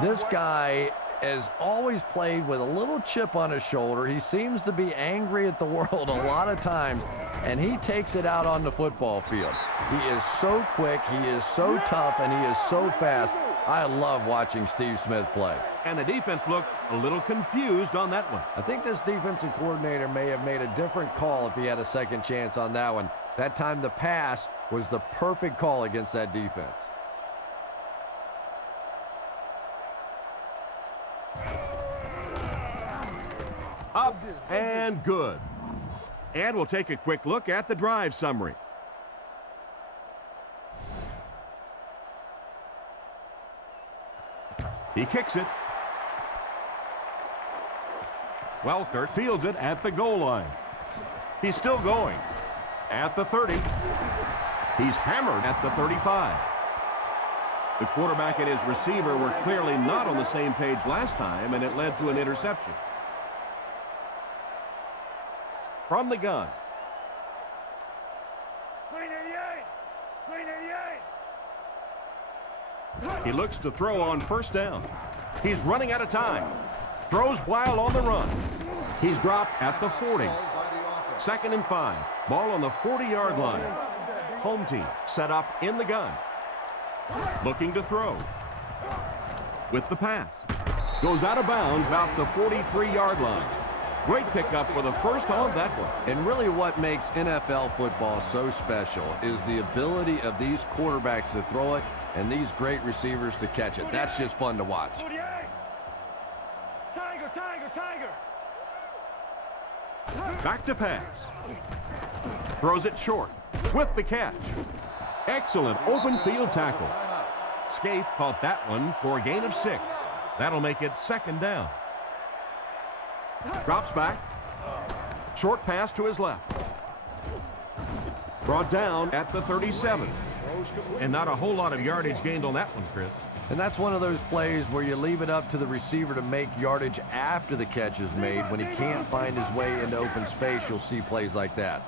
This guy has always played with a little chip on his shoulder. He seems to be angry at the world a lot of times, and he takes it out on the football field. He is so quick, he is so tough, and he is so fast. I love watching Steve Smith play. And the defense looked a little confused on that one. I think this defensive coordinator may have made a different call if he had a second chance on that one. That time the pass was the perfect call against that defense. Up and good. And we'll take a quick look at the drive summary. He kicks it. Welkert fields it at the goal line. He's still going. At the 30. He's hammered at the 35. The quarterback and his receiver were clearly not on the same page last time, and it led to an interception. From the gun. He looks to throw on first down. He's running out of time. Throws while on the run. He's dropped at the 40. 2nd and 5. Ball on the 40-yard line. Home team set up in the gun. Looking to throw. With the pass. Goes out of bounds about the 43-yard line. Great pickup for the first on that one. And really what makes NFL football so special is the ability of these quarterbacks to throw it and these great receivers to catch it. That's just fun to watch. Tiger, tiger, tiger. Back to pass. Throws it short with the catch. Excellent open field tackle. Scaife caught that one for a gain of 6. That'll make it 2nd down. Drops back. Short pass to his left. Brought down at the 37. And not a whole lot of yardage gained on that one, Chris. And that's one of those plays where you leave it up to the receiver to make yardage after the catch is made. When he can't find his way into open space, you'll see plays like that.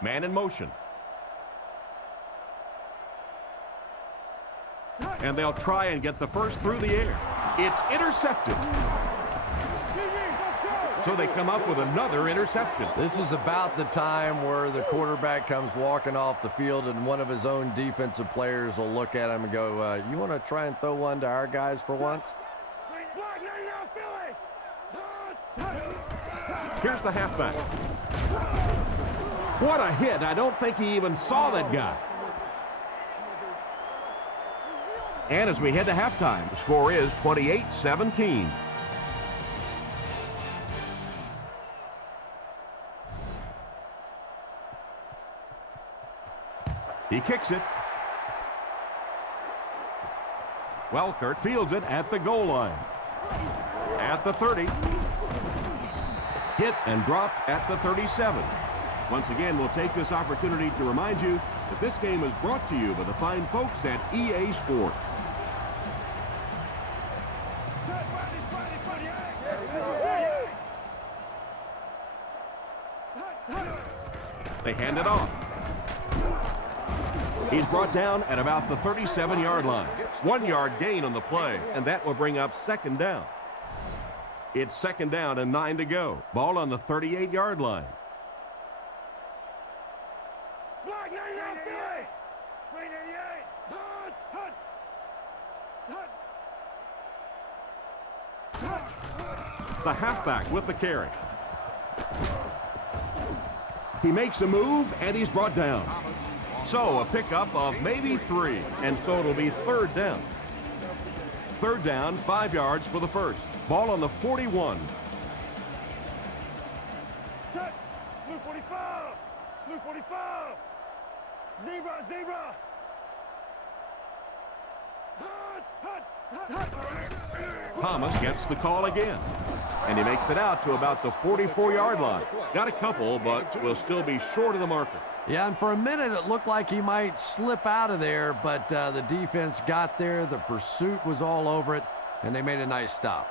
Man in motion. And they'll try and get the first through the air. It's intercepted. So they come up with another interception. This is about the time where the quarterback comes walking off the field and one of his own defensive players will look at him and go, you want to try and throw one to our guys for once? Here's the halfback. What a hit. I don't think he even saw that guy. And as we head to halftime, the score is 28-17. He kicks it. Welkert fields it at the goal line. At the 30. Hit and dropped at the 37. Once again, we'll take this opportunity to remind you that this game is brought to you by the fine folks at EA Sports. They hand it off. He's brought down at about the 37-yard line. 1 yard gain on the play, and that will bring up second down. It's second down and 9 to go. Ball on the 38-yard line. Block 98, Philly! 398, hut, hut. The halfback with the carry. He makes a move, and he's brought down. So a pickup of maybe 3, and so it'll be third down. Third down, 5 yards for the first. Ball on the 41. Touch! Blue 45! Blue 45! Zebra, zebra! Thomas gets the call again, and he makes it out to about the 44-yard line. Got a couple, but will still be short of the marker. Yeah, and for a minute it looked like he might slip out of there, but the defense got there. The pursuit was all over it, and they made a nice stop.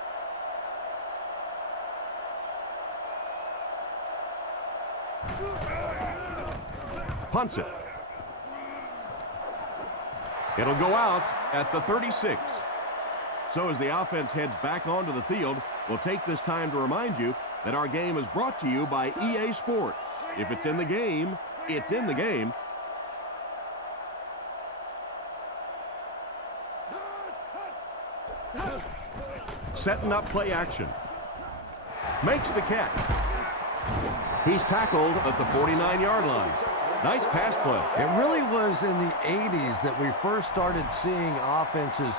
Punts it. It'll go out at the 36. So as the offense heads back onto the field, we'll take this time to remind you that our game is brought to you by EA Sports. If it's in the game, it's in the game. Setting up play action. Makes the catch. He's tackled at the 49-yard line. Nice pass play. It really was in the 80s that we first started seeing offenses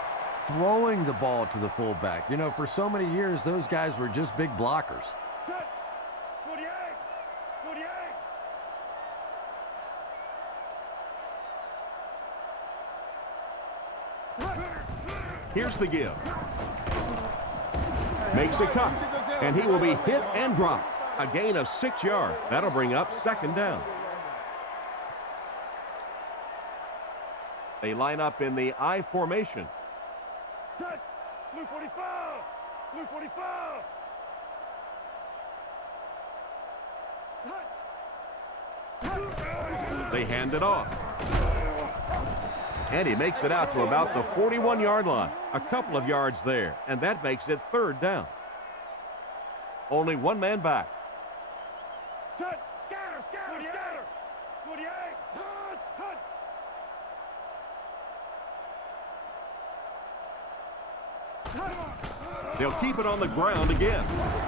throwing the ball to the fullback. You know, for so many years, those guys were just big blockers. Touch! 48! 48! Here's the give. Makes a cut, and he will be hit and dropped. A gain of 6 yards. That'll bring up second down. They line up in the I formation. Touch! Blue 45! Blue 45! They hand it off. And he makes it out to about the 41-yard line. A couple of yards there, and that makes it third down. Only one man back. Touch! Scatter! Scatter! Scatter! 48! Touch! Touch! They'll keep it on the ground again.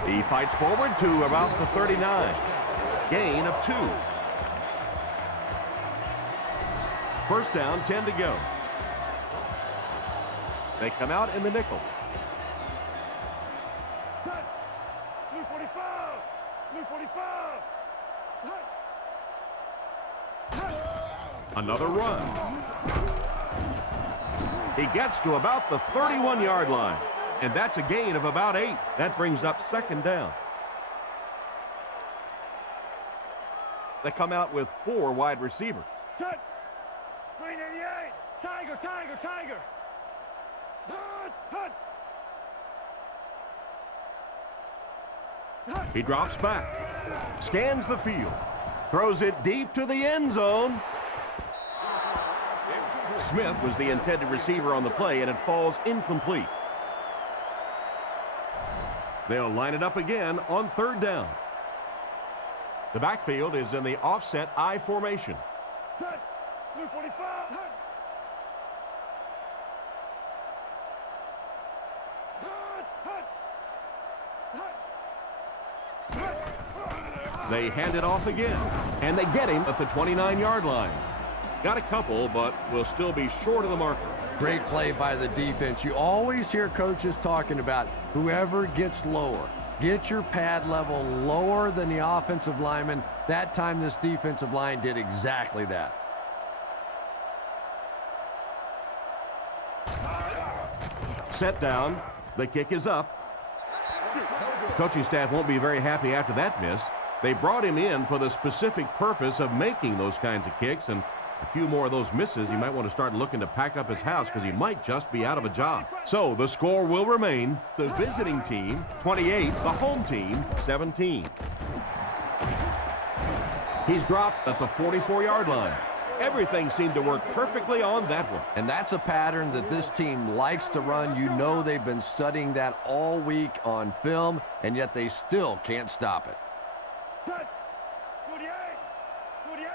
He fights forward to about the 39. Gain of 2. First down, 10 to go. They come out in the nickel. Touch! Blue 45! Blue 45! Touch! Another run. He gets to about the 31-yard line, and that's a gain of about 8. That brings up second down. They come out with 4 wide receivers. Touch! 388! Tiger! Tiger! Tiger! Touch! Touch! He drops back, scans the field, throws it deep to the end zone. Smith was the intended receiver on the play, and it falls incomplete. They'll line it up again on third down. The backfield is in the offset I formation. Touch! Blue 45! Touch! They hand it off again, and they get him at the 29-yard line. Got a couple, but will still be short of the marker. Great play by the defense. You always hear coaches talking about whoever gets lower. Get your pad level lower than the offensive lineman. That time this defensive line did exactly that. Set down. The kick is up. The coaching staff won't be very happy after that miss. They brought him in for the specific purpose of making those kinds of kicks, and a few more of those misses, he might want to start looking to pack up his house because he might just be out of a job. So the score will remain the visiting team 28, the home team 17. He's dropped at the 44-yard line. Everything seemed to work perfectly on that one. And that's a pattern that this team likes to run. You know they've been studying that all week on film, and yet they still can't stop it. Set. 48. 48.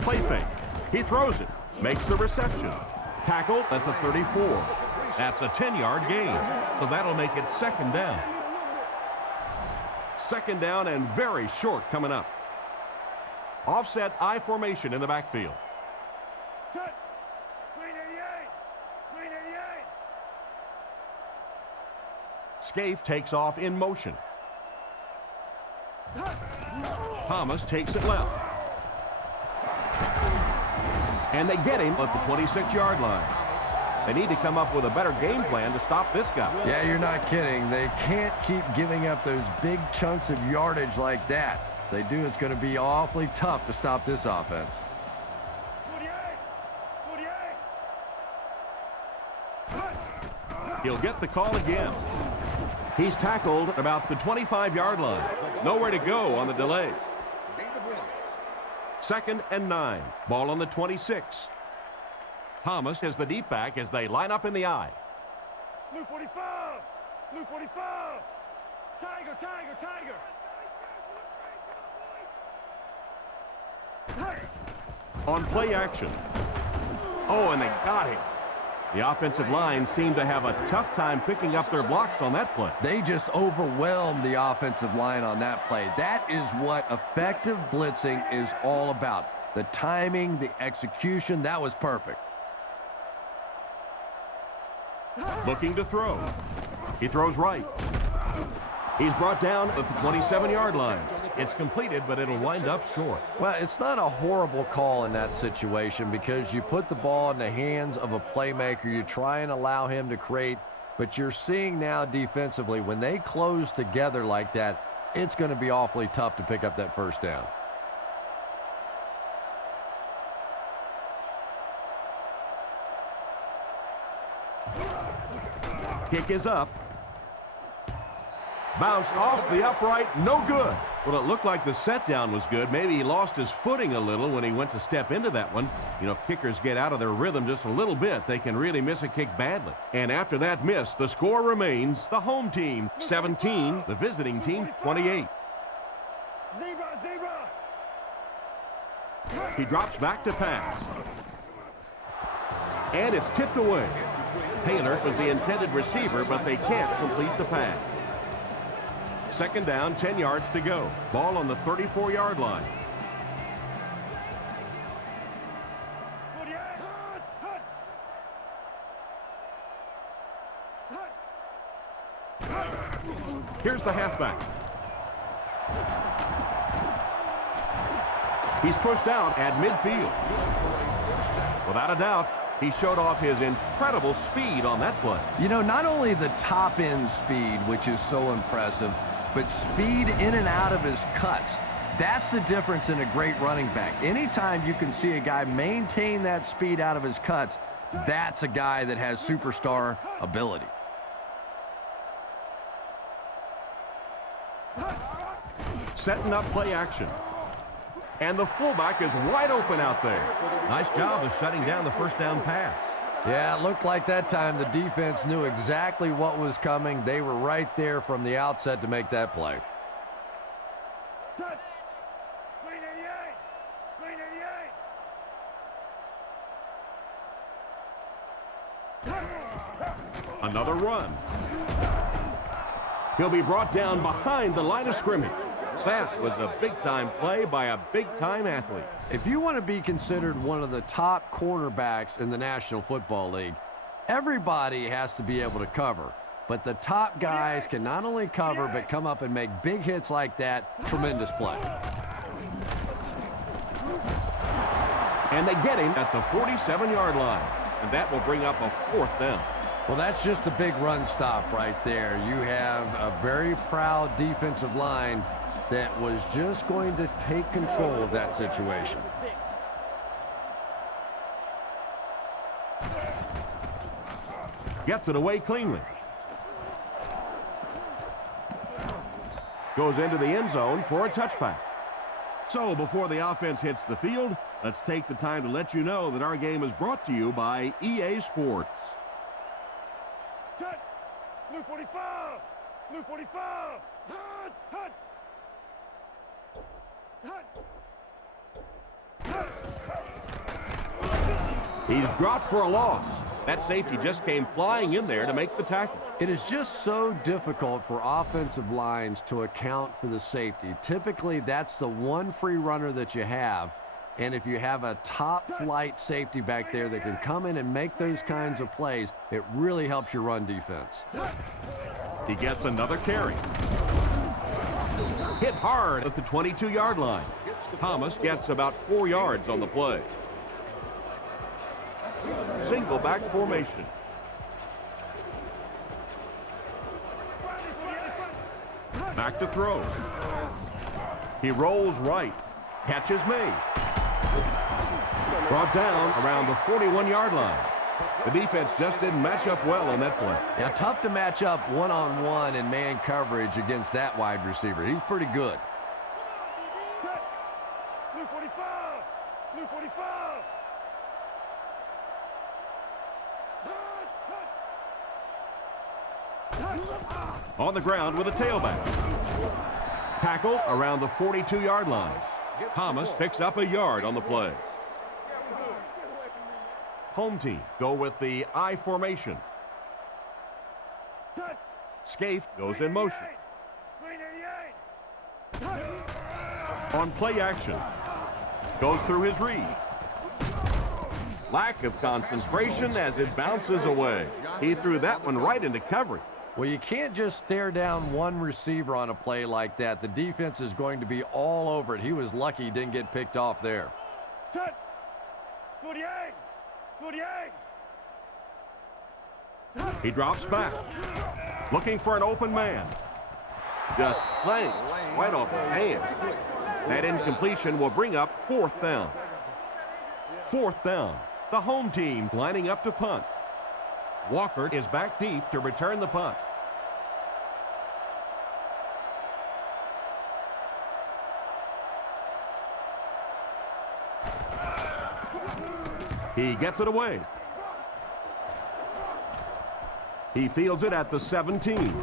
Play fake. He throws it. Makes the reception. Tackled at the 34. That's a 10-yard gain. So that'll make it second down. Second down and very short coming up. Offset I formation in the backfield. Set. Green 88. Green 88. Scaife takes off in motion. Thomas takes it left. And they get him at the 26-yard line. They need to come up with a better game plan to stop this guy. Yeah, you're not kidding. They can't keep giving up those big chunks of yardage like that. If they do, it's going to be awfully tough to stop this offense. 48. 48. He'll get the call again. He's tackled about the 25-yard line. Nowhere to go on the delay. Second and 9. Ball on the 26. Thomas is the deep back as they line up in the I. Blue 45. Blue 45. Tiger, tiger, tiger. On play action. Oh, and they got him. The offensive line seemed to have a tough time picking up their blocks on that play. They just overwhelmed the offensive line on that play. That is what effective blitzing is all about. The timing, the execution, that was perfect. Looking to throw. He throws right. He's brought down at the 27-yard line. It's completed, but it'll wind up short. Well, it's not a horrible call in that situation because you put the ball in the hands of a playmaker. You try and allow him to create, but you're seeing now defensively, when they close together like that, it's going to be awfully tough to pick up that first down. Kick is up. Bounced off the upright, no good. Well, it looked like the set down was good. Maybe he lost his footing a little when he went to step into that one. You know, if kickers get out of their rhythm just a little bit, they can really miss a kick badly. And after that miss, the score remains the home team 17, the visiting team 28. Zebra, zebra. He drops back to pass. And it's tipped away. Taylor was the intended receiver, but they can't complete the pass. Second down, 10 yards to go. Ball on the 34-yard line. 48. Here's the halfback. He's pushed out at midfield. Without a doubt, he showed off his incredible speed on that play. You know, not only the top-end speed, which is so impressive, but speed in and out of his cuts. That's the difference in a great running back. Anytime you can see a guy maintain that speed out of his cuts, that's a guy that has superstar ability. Setting up play action. And the fullback is wide open out there. Nice job of shutting down the first down pass. Yeah, it looked like that time the defense knew exactly what was coming. They were right there from the outset to make that play. Set. Green 88. Green 88. Another run. He'll be brought down behind the line of scrimmage. That was a big-time play by a big-time athlete. If you want to be considered one of the top cornerbacks in the National Football League, everybody has to be able to cover. But the top guys can not only cover, but come up and make big hits like that. Tremendous play. And they get him at the 47-yard line. And that will bring up a fourth down. Well, that's just a big run stop right there. You have a very proud defensive line that was just going to take control of that situation. Gets it away cleanly. Goes into the end zone for a touchback. So before the offense hits the field, let's take the time to let you know that our game is brought to you by EA Sports. Hut! Blue 45! Blue 45! Hut! Hut! Hut! He's dropped for a loss. That safety just came flying in there to make the tackle. It is just so difficult for offensive lines to account for the safety. Typically, that's the one free runner that you have. And if you have a top-flight safety back there that can come in and make those kinds of plays, it really helps your run defense. He gets another carry. Hit hard at the 22-yard line. Thomas gets about 4 yards on the play. Single back formation. Back to throw. He rolls right. Catch is made. Brought down around the 41-yard line. The defense just didn't match up well on that play. Yeah, tough to match up one-on-one in man coverage against that wide receiver. He's pretty good. Blue 45! Blue 45! On the ground with a tailback. Tackle around the 42-yard line. Thomas picks up a yard on the play. Home team go with the I formation. Scaife goes in motion. On play action. Goes through his read. Lack of concentration as it bounces away. He threw that one right into coverage. Well, you can't just stare down one receiver on a play like that. The defense is going to be all over it. He was lucky he didn't get picked off there. 48! 48! He drops back. Looking for an open man. Just clanks right off his hand. That incompletion will bring up 4th down. 4th down. The home team lining up to punt. Walker is back deep to return the punt. He gets it away. He fields it at the 17.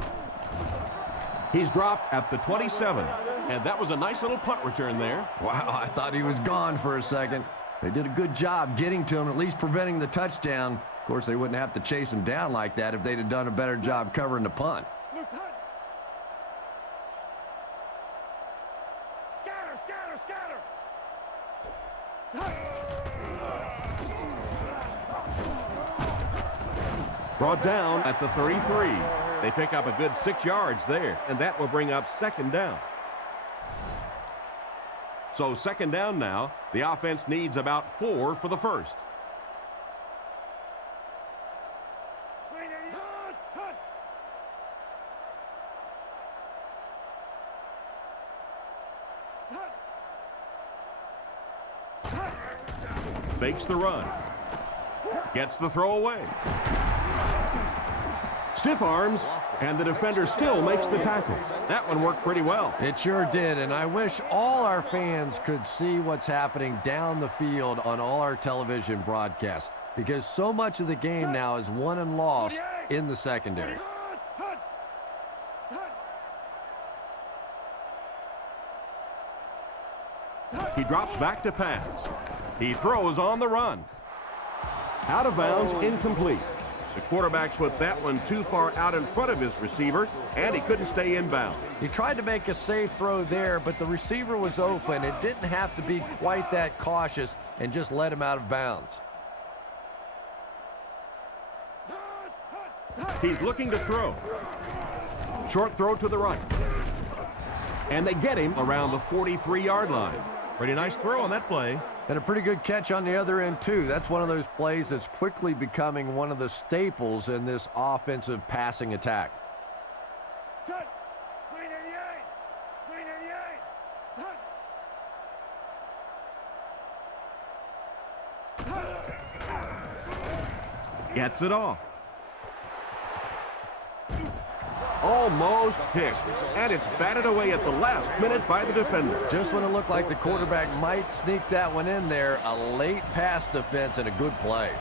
He's dropped at the 27. And that was a nice little punt return there. Wow, I thought he was gone for a second. They did a good job getting to him, at least preventing the touchdown. Of course, they wouldn't have to chase him down like that if they'd have done a better job covering the punt. Scatter, scatter, scatter! Brought down at the 33. They pick up a good 6 yards there, and that will bring up 2nd down. So 2nd down now. The offense needs about 4 for the first. Fakes the run. Gets the throw away. Stiff arms, and the defender still makes the tackle. That one worked pretty well. It sure did, and I wish all our fans could see what's happening down the field on all our television broadcasts, because so much of the game now is won and lost in the secondary. He drops back to pass. He throws on the run. Out of bounds, incomplete. The quarterback put that one too far out in front of his receiver, and he couldn't stay inbound. He tried to make a safe throw there, but the receiver was open. It didn't have to be quite that cautious and just let him out of bounds. He's looking to throw. Short throw to the right. And they get him around the 43-yard line. Pretty nice throw on that play. And a pretty good catch on the other end, too. That's one of those plays that's quickly becoming one of the staples in this offensive passing attack. Gets it off. Almost picked. And it's batted away at the last minute by the defender. Just when it looked like the quarterback might sneak that one in there, a late pass defense and a good play.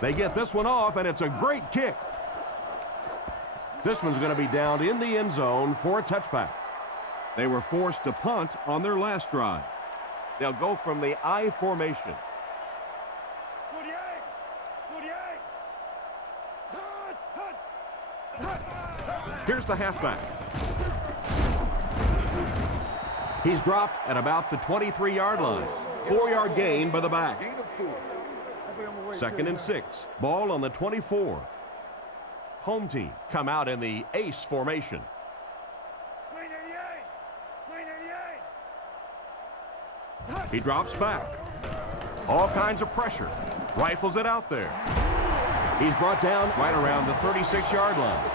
They get this one off, and it's a great kick. This one's going to be down in the end zone for a touchback. They were forced to punt on their last drive. They'll go from the I formation. 48! 48! Here's the halfback. He's dropped at about the 23-yard line. 4-yard gain by the back. 2nd and 6. Ball on the 24. Home team come out in the ace formation. 388! He drops back. All kinds of pressure. Rifles it out there. He's brought down right around the 36-yard line.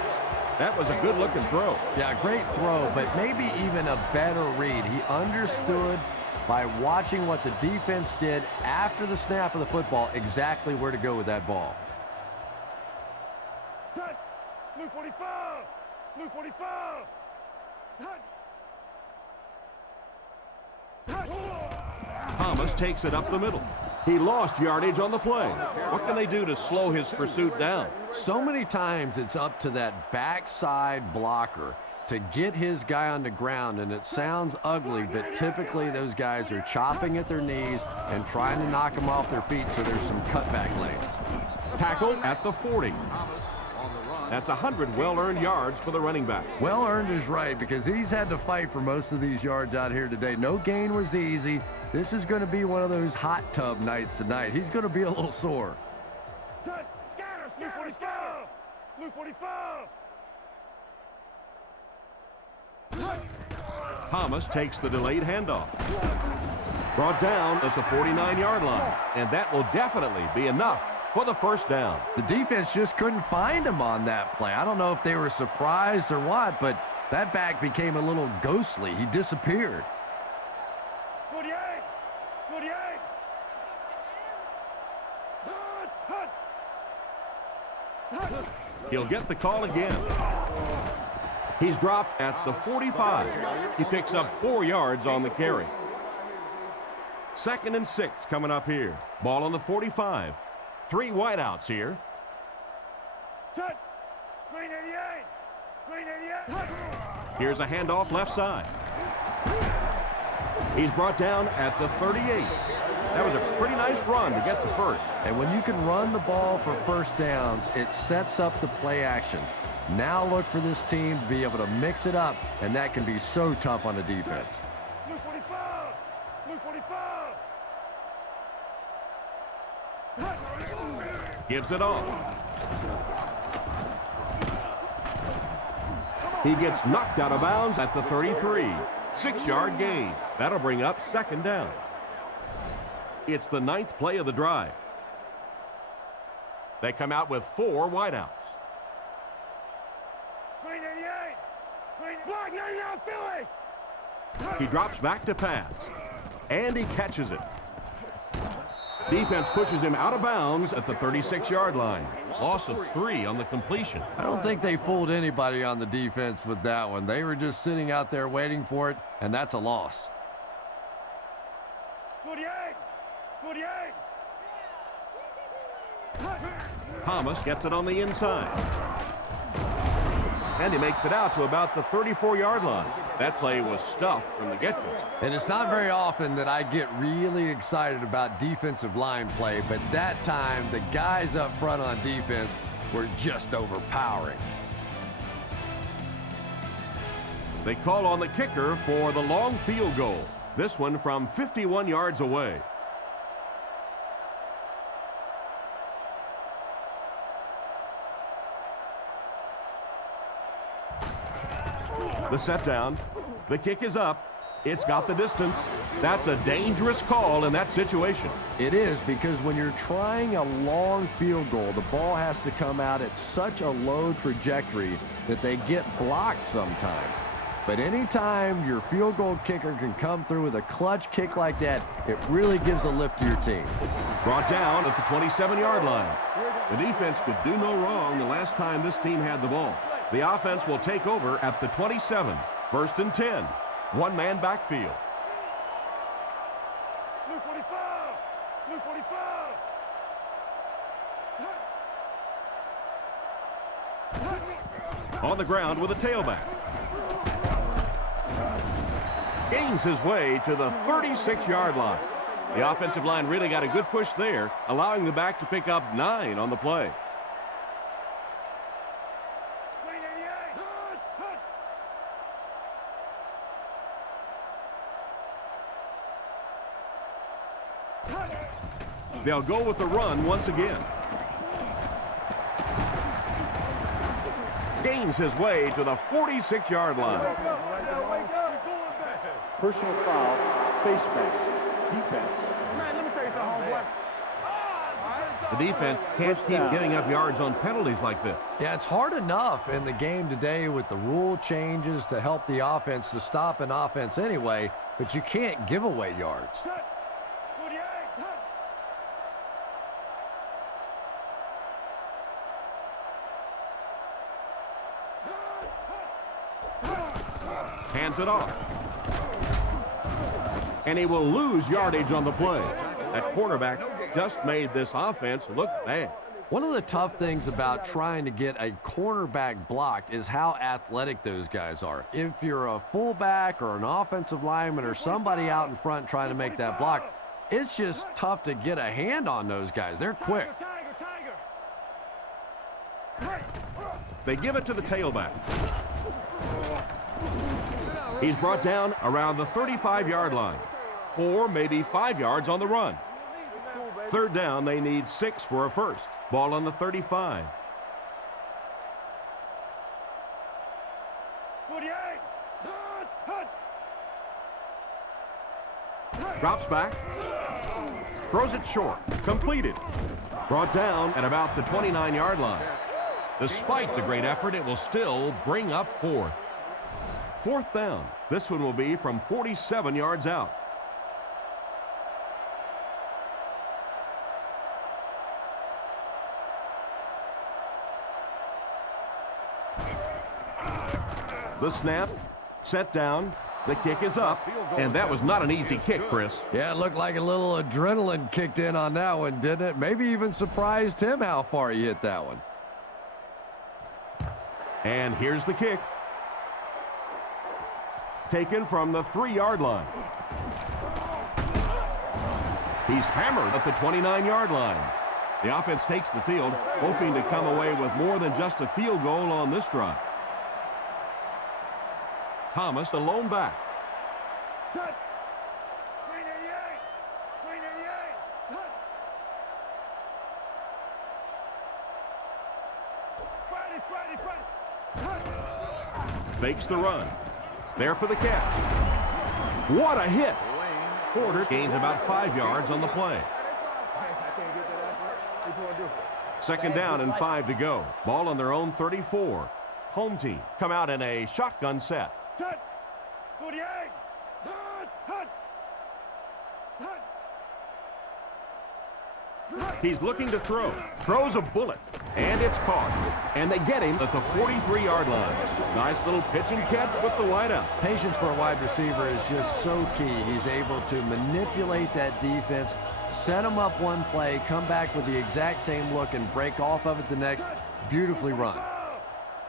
That was a good-looking throw. Yeah, great throw, but maybe even a better read. He understood by watching what the defense did after the snap of the football exactly where to go with that ball. Touch! Blue 45! Blue 45! Touch! Touch! Thomas takes it up the middle. He lost yardage on the play. What can they do to slow his pursuit down? So many times it's up to that backside blocker to get his guy on the ground, and it sounds ugly, but typically those guys are chopping at their knees and trying to knock them off their feet, so there's some cutback lanes. Tackle at the 40. That's 100 well-earned yards for the running back. Well earned is right, because he's had to fight for most of these yards out here today. No gain was easy. This is going to be one of those hot tub nights tonight. He's going to be a little sore. Touch! Scatter! Blue 45! Blue 45! Thomas takes the delayed handoff. Brought down at the 49-yard line, and that will definitely be enough for the first down. The defense just couldn't find him on that play. I don't know if they were surprised or what, but that back became a little ghostly. He disappeared. 48! 48! Touch! Touch! Touch! He'll get the call again. He's dropped at the 45. He picks up 4 yards on the carry. 2nd and 6 coming up here. Ball on the 45. 3 wideouts here. Touch! Green 88! Green 88! Touch! Here's a handoff left side. He's brought down at the 38. That was a pretty nice run to get the first. And when you can run the ball for first downs, it sets up the play action. Now look for this team to be able to mix it up, and that can be so tough on the defense. Blue 45! Blue 45! Touch! Gives it off. He gets knocked out of bounds at the 33. 6-yard gain. That'll bring up 2nd down. It's the 9th play of the drive. They come out with 4 wideouts. Green 88! Green block 99 Philly! He drops back to pass. And he catches it. Defense pushes him out of bounds at the 36-yard line. Loss of 3 on the completion. I don't think they fooled anybody on the defense with that one. They were just sitting out there waiting for it, and that's a loss. 48! 48! Thomas gets it on the inside. And he makes it out to about the 34-yard line. That play was stuffed from the get-go. And it's not very often that I get really excited about defensive line play, but that time the guys up front on defense were just overpowering. They call on the kicker for the long field goal. This one from 51 yards away. The set down. The kick is up. It's got the distance. That's a dangerous call in that situation. It is, because when you're trying a long field goal, the ball has to come out at such a low trajectory that they get blocked sometimes. But anytime your field goal kicker can come through with a clutch kick like that, it really gives a lift to your team. Brought down at the 27-yard line. The defense could do no wrong the last time this team had the ball. The offense will take over at the 27. 1st and 10. One-man backfield. Blue 45! Blue 45! On the ground with a tailback. Gains his way to the 36-yard line. The offensive line really got a good push there, allowing the back to pick up 9 on the play. They'll go with the run once again. Gains his way to the 46-yard line. Personal foul, face mask, defense. Man, let me tell you something, homeboy. The defense can't keep getting up yards on penalties like this. Yeah, it's hard enough in the game today with the rule changes to help the offense to stop an offense anyway, but you can't give away yards. Hands it off. And he will lose yardage on the play. That cornerback just made this offense look bad. One of the tough things about trying to get a cornerback blocked is how athletic those guys are. If you're a fullback or an offensive lineman or somebody out in front trying to make that block, it's just tough to get a hand on those guys. They're quick. They give it to the tailback. He's brought down around the 35-yard line. 4, maybe 5 yards on the run. 3rd down, they need 6 for a first. Ball on the 35. 48. Drops back. Throws it short. Completed. Brought down at about the 29-yard line. Despite the great effort, it will still bring up 4th. 4th down. This one will be from 47 yards out. The snap, set down, the kick is up, and that was not an easy kick, Chris. Yeah, it looked like a little adrenaline kicked in on that one, didn't it? Maybe even surprised him how far he hit that one. And here's the kick. Taken from the 3-yard line. He's hammered at the 29-yard line. The offense takes the field, hoping to come away with more than just a field goal on this drive. Thomas, the lone back. Cut. 388. 388. Cut. Friday. Fakes the run. There for the catch. What a hit. Porter gains about 5 yards on the play. 2nd down and 5 to go. Ball on their own 34. Home team come out in a shotgun set. Cut. 48. Cut. He's looking to throw. Throws a bullet. And it's caught. And they get him at the 43-yard line. Nice little pitch and catch with the wideout. Patience for a wide receiver is just so key. He's able to manipulate that defense, set them up one play, come back with the exact same look, and break off of it the next. Beautifully run.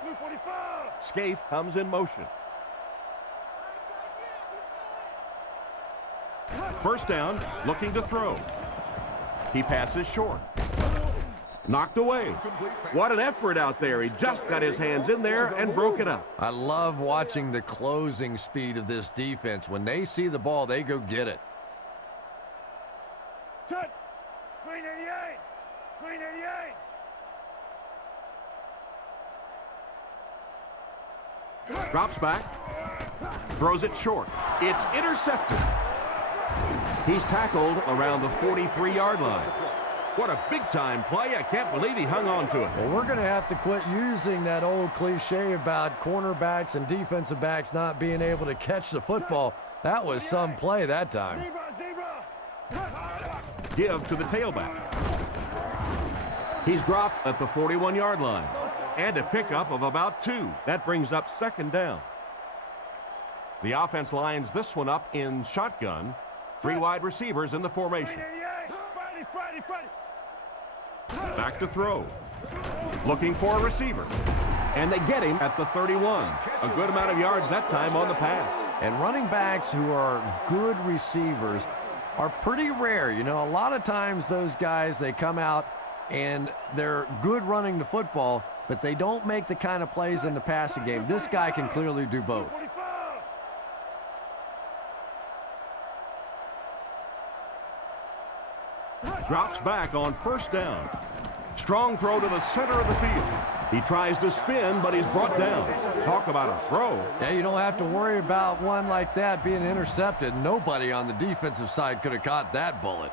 Blue 45. Scaife comes in motion. 1st down, looking to throw. He passes short. Knocked away. What an effort out there. He just got his hands in there and broke it up. I love watching the closing speed of this defense. When they see the ball, they go get it. Cut. 388. 388. Drops back. Throws it short. It's intercepted. He's tackled around the 43-yard line. What a big-time play. I can't believe he hung on to it. Well, we're going to have to quit using that old cliche about cornerbacks and defensive backs not being able to catch the football. That was some play that time. Give to the tailback. He's dropped at the 41-yard line. And a pickup of about 2. That brings up second down. The offense lines this one up in shotgun. 3 wide receivers in the formation. Back to throw. Looking for a receiver. And they get him at the 31. A good amount of yards that time on the pass. And running backs who are good receivers are pretty rare. You know, a lot of times those guys, they come out and they're good running the football, but they don't make the kind of plays in the passing game. This guy can clearly do both. Drops back on first down. Strong throw to the center of the field. He tries to spin, but he's brought down. Talk about a throw. Yeah, you don't have to worry about one like that being intercepted. Nobody on the defensive side could have caught that bullet.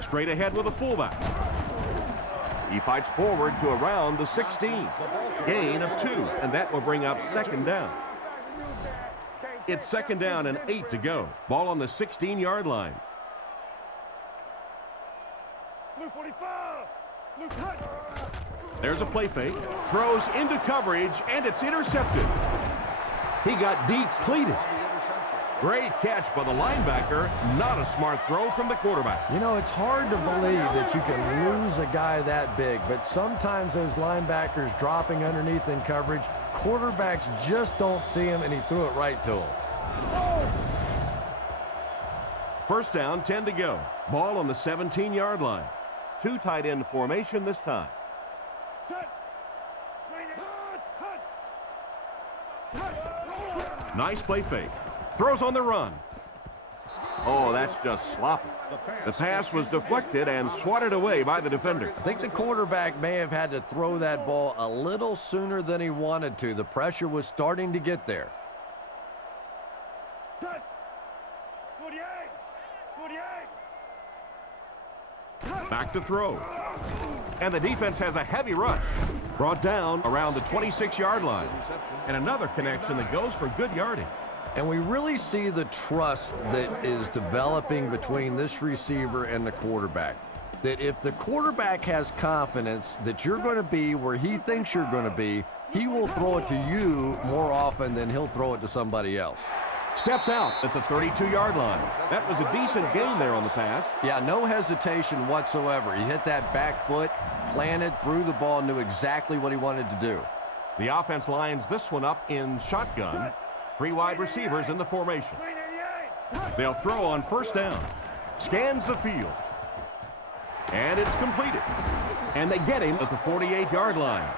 Straight ahead with a fullback. He fights forward to around the 16. Gain of 2, and that will bring up second down. It's second down and 8 to go. Ball on the 16-yard line. There's a play fake. Throws into coverage, and it's intercepted. He got depleted. Great catch by the linebacker. Not a smart throw from the quarterback. You know, it's hard to believe that you can lose a guy that big, but sometimes those linebackers dropping underneath in coverage, quarterbacks just don't see him, and he threw it right to him. First down, 10 to go. Ball on the 17-yard line. 2 tight end formation this time. Nice play fake. Throws on the run. Oh, that's just sloppy. The pass was deflected and swatted away by the defender. I think the quarterback may have had to throw that ball a little sooner than he wanted to. The pressure was starting to get there. Back to throw. And the defense has a heavy rush. Brought down around the 26-yard line. And another connection that goes for good yardage. And we really see the trust that is developing between this receiver and the quarterback. That if the quarterback has confidence that you're going to be where he thinks you're going to be, he will throw it to you more often than he'll throw it to somebody else. Steps out at the 32-yard line. That was a decent gain there on the pass. Yeah, no hesitation whatsoever. He hit that back foot, planted, threw the ball, knew exactly what he wanted to do. The offense lines this one up in shotgun. 3 wide receivers in the formation. They'll throw on first down. Scans the field. And it's completed. And they get him at the 48-yard line.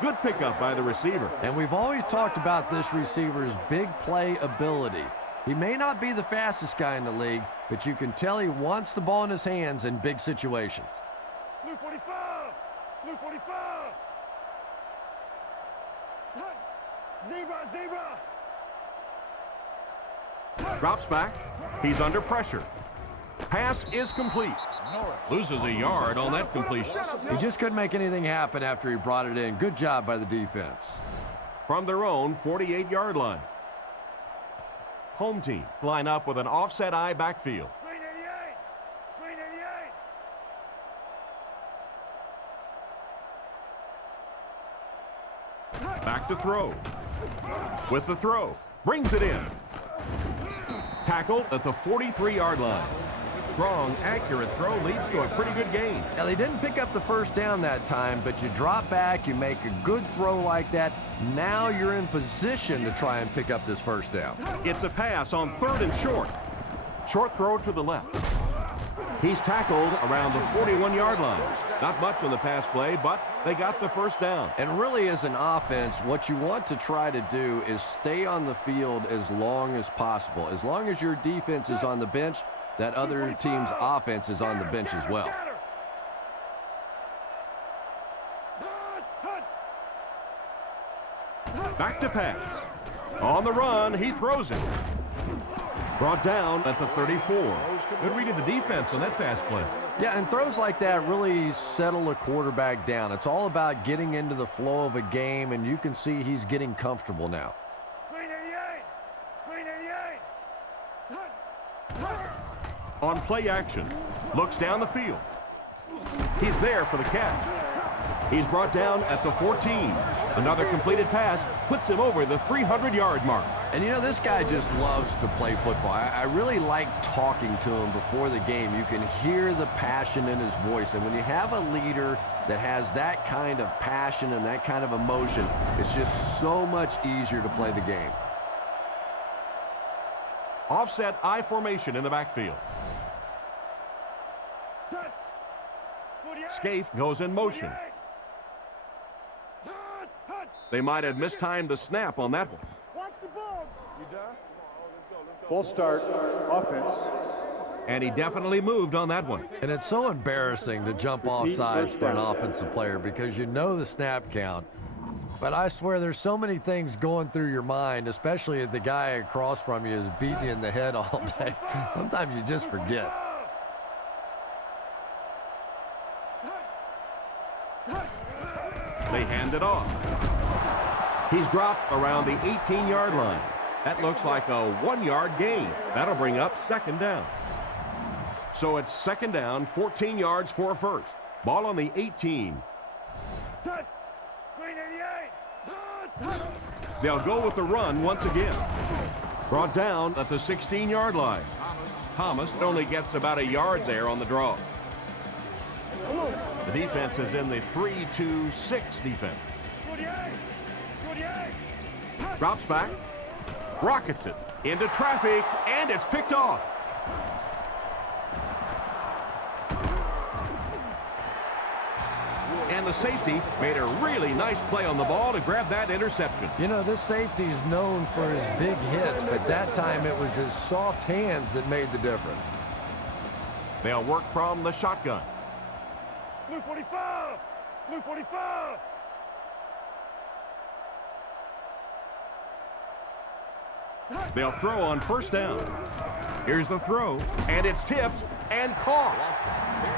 Good pickup by the receiver. And we've always talked about this receiver's big play ability. He may not be the fastest guy in the league, but you can tell he wants the ball in his hands in big situations. Blue 45! Blue 45! Zebra! Drops back. He's under pressure. Pass is complete. Loses a yard on that completion. He just couldn't make anything happen after he brought it in. Good job by the defense. From their own 48-yard line. Home team line up with an offset eye backfield. Back to throw. With the throw. Brings it in. Tackled at the 43-yard line. Strong, accurate throw leads to a pretty good gain. Now, they didn't pick up the first down that time, but you drop back, you make a good throw like that. Now you're in position to try and pick up this first down. It's a pass on 3rd and short. Short throw to the left. He's tackled around the 41-yard line. Not much on the pass play, but they got the first down. And really, as an offense, what you want to try to do is stay on the field as long as possible. As long as your defense is on the bench, that other team's offense is on the bench as well. Back to pass. On the run, he throws it. Brought down at the 34. Good read of the defense on that pass play. Yeah, and throws like that really settle a quarterback down. It's all about getting into the flow of a game, and you can see he's getting comfortable now. Green 88! Green 88! On play action, looks down the field. He's there for the catch. He's brought down at the 14. Another completed pass puts him over the 300-yard mark. And you know, this guy just loves to play football. I really like talking to him before the game. You can hear the passion in his voice. And when you have a leader that has that kind of passion and that kind of emotion, it's just so much easier to play the game. Offset I formation in the backfield. Scaife goes in motion. They might have mistimed the snap on that one. Watch the ball. You done? Full start, offense. And he definitely moved on that one. And it's so embarrassing to jump off sides for an offensive player because you know the snap count. But I swear there's so many things going through your mind, especially if the guy across from you is beating you in the head all day. Sometimes you just forget. They hand it off. He's dropped around the 18-yard line. That looks like a 1-yard gain. That'll bring up second down. So it's second down, 14 yards for a first. Ball on the 18. Green 88! They'll go with the run once again. Brought down at the 16-yard line. Thomas only gets about a yard there on the draw. The defense is in the 3-2-6 defense. 48! 48! Drops back, rockets it into traffic, and it's picked off. And the safety made a really nice play on the ball to grab that interception. You know, this safety is known for his big hits, but that time it was his soft hands that made the difference. They'll work from the shotgun. Blue 45! Blue 45! They'll throw on first down. Here's the throw, and it's tipped and caught.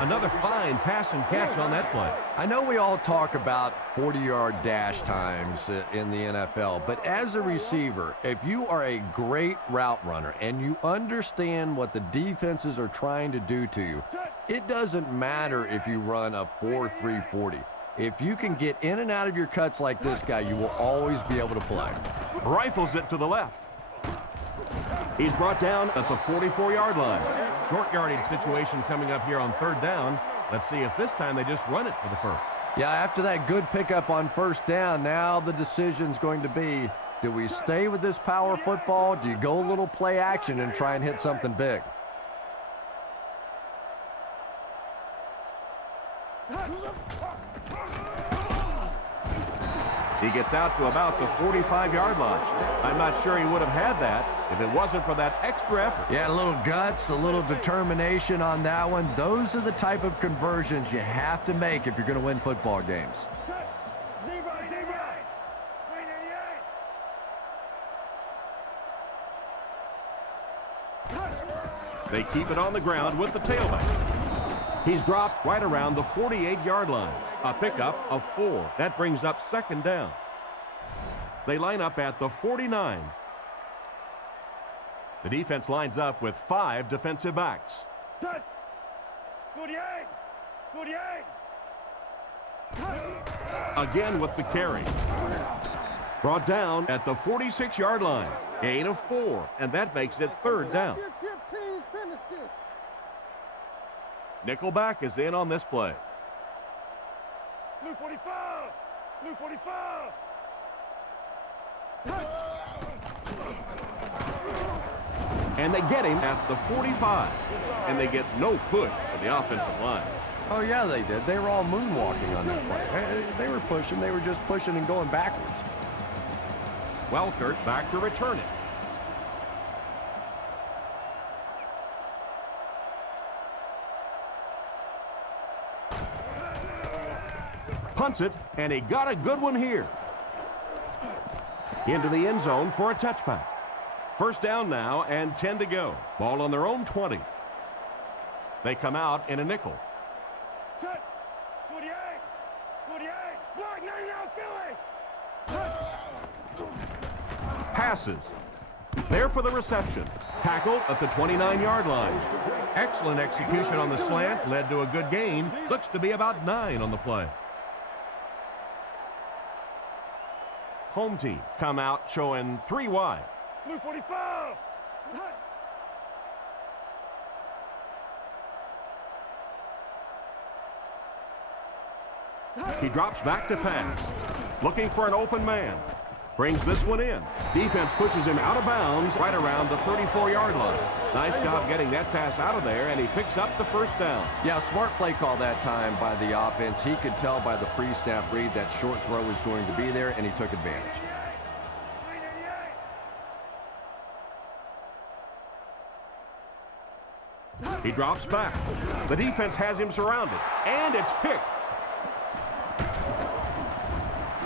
Another fine pass and catch on that play. I know we all talk about 40-yard dash times in the NFL, but as a receiver, if you are a great route runner and you understand what the defenses are trying to do to you, it doesn't matter if you run a 4.3 40. If you can get in and out of your cuts like this guy, you will always be able to play. Rifles it to the left. He's brought down at the 44-yard line. Short yardage situation coming up here on third down. Let's see if this time they just run it for the first. Yeah, after that good pickup on first down, now the decision's going to be, do we stay with this power football? Do you go a little play action and try and hit something big? He gets out to about the 45-yard line. I'm not sure he would have had that if it wasn't for that extra effort. Yeah, a little guts, a little determination on that one. Those are the type of conversions you have to make if you're going to win football games. They keep it on the ground with the tailback. He's dropped right around the 48-yard line. A pickup of 4. That brings up second down. They line up at the 49. The defense lines up with 5 defensive backs. 48! 48! Again with the carry. Brought down at the 46-yard line. Gain of 4, and that makes it third down. Nickelback is in on this play. Blue 45! Blue 45! And they get him at the 45. And they get no push for the offensive line. Oh, yeah, they did. They were all moonwalking on that play. They were pushing. They were just pushing and going backwards. Welkert back to return it. Punts it, and he got a good one here. Into the end zone for a touchback. First down now and 10 to go. Ball on their own 20. They come out in a nickel. 48, 48, block 99 Philly. Passes. There for the reception. Tackled at the 29-yard line. Excellent execution on the slant. Led to a good gain. Looks to be about 9 on the play. Home team come out showing 3 wide. Blue 45. He drops back to pass. Looking for an open man. Brings this one in. Defense pushes him out of bounds right around the 34-yard line. Nice job getting that pass out of there, and he picks up the first down. Yeah, smart play call that time by the offense. He could tell by the pre-snap read that short throw was going to be there, and he took advantage. He drops back. The defense has him surrounded, and it's picked.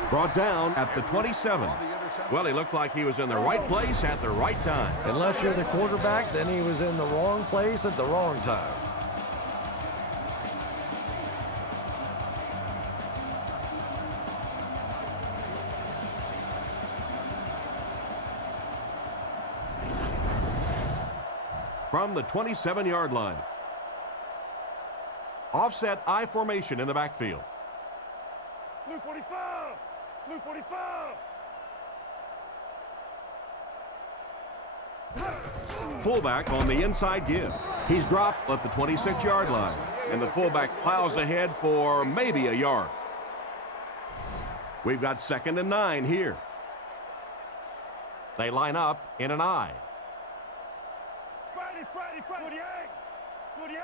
Brought down at the 27. Well, he looked like he was in the right place at the right time. Unless you're the quarterback, then he was in the wrong place at the wrong time. From the 27-yard line. Offset I formation in the backfield. Blue 45. Blue 45. Fullback on the inside give. He's dropped at the 26-yard line, and the fullback plows ahead for maybe a yard. We've got 2nd and 9 here. They line up in an I. Friday, 48. 48.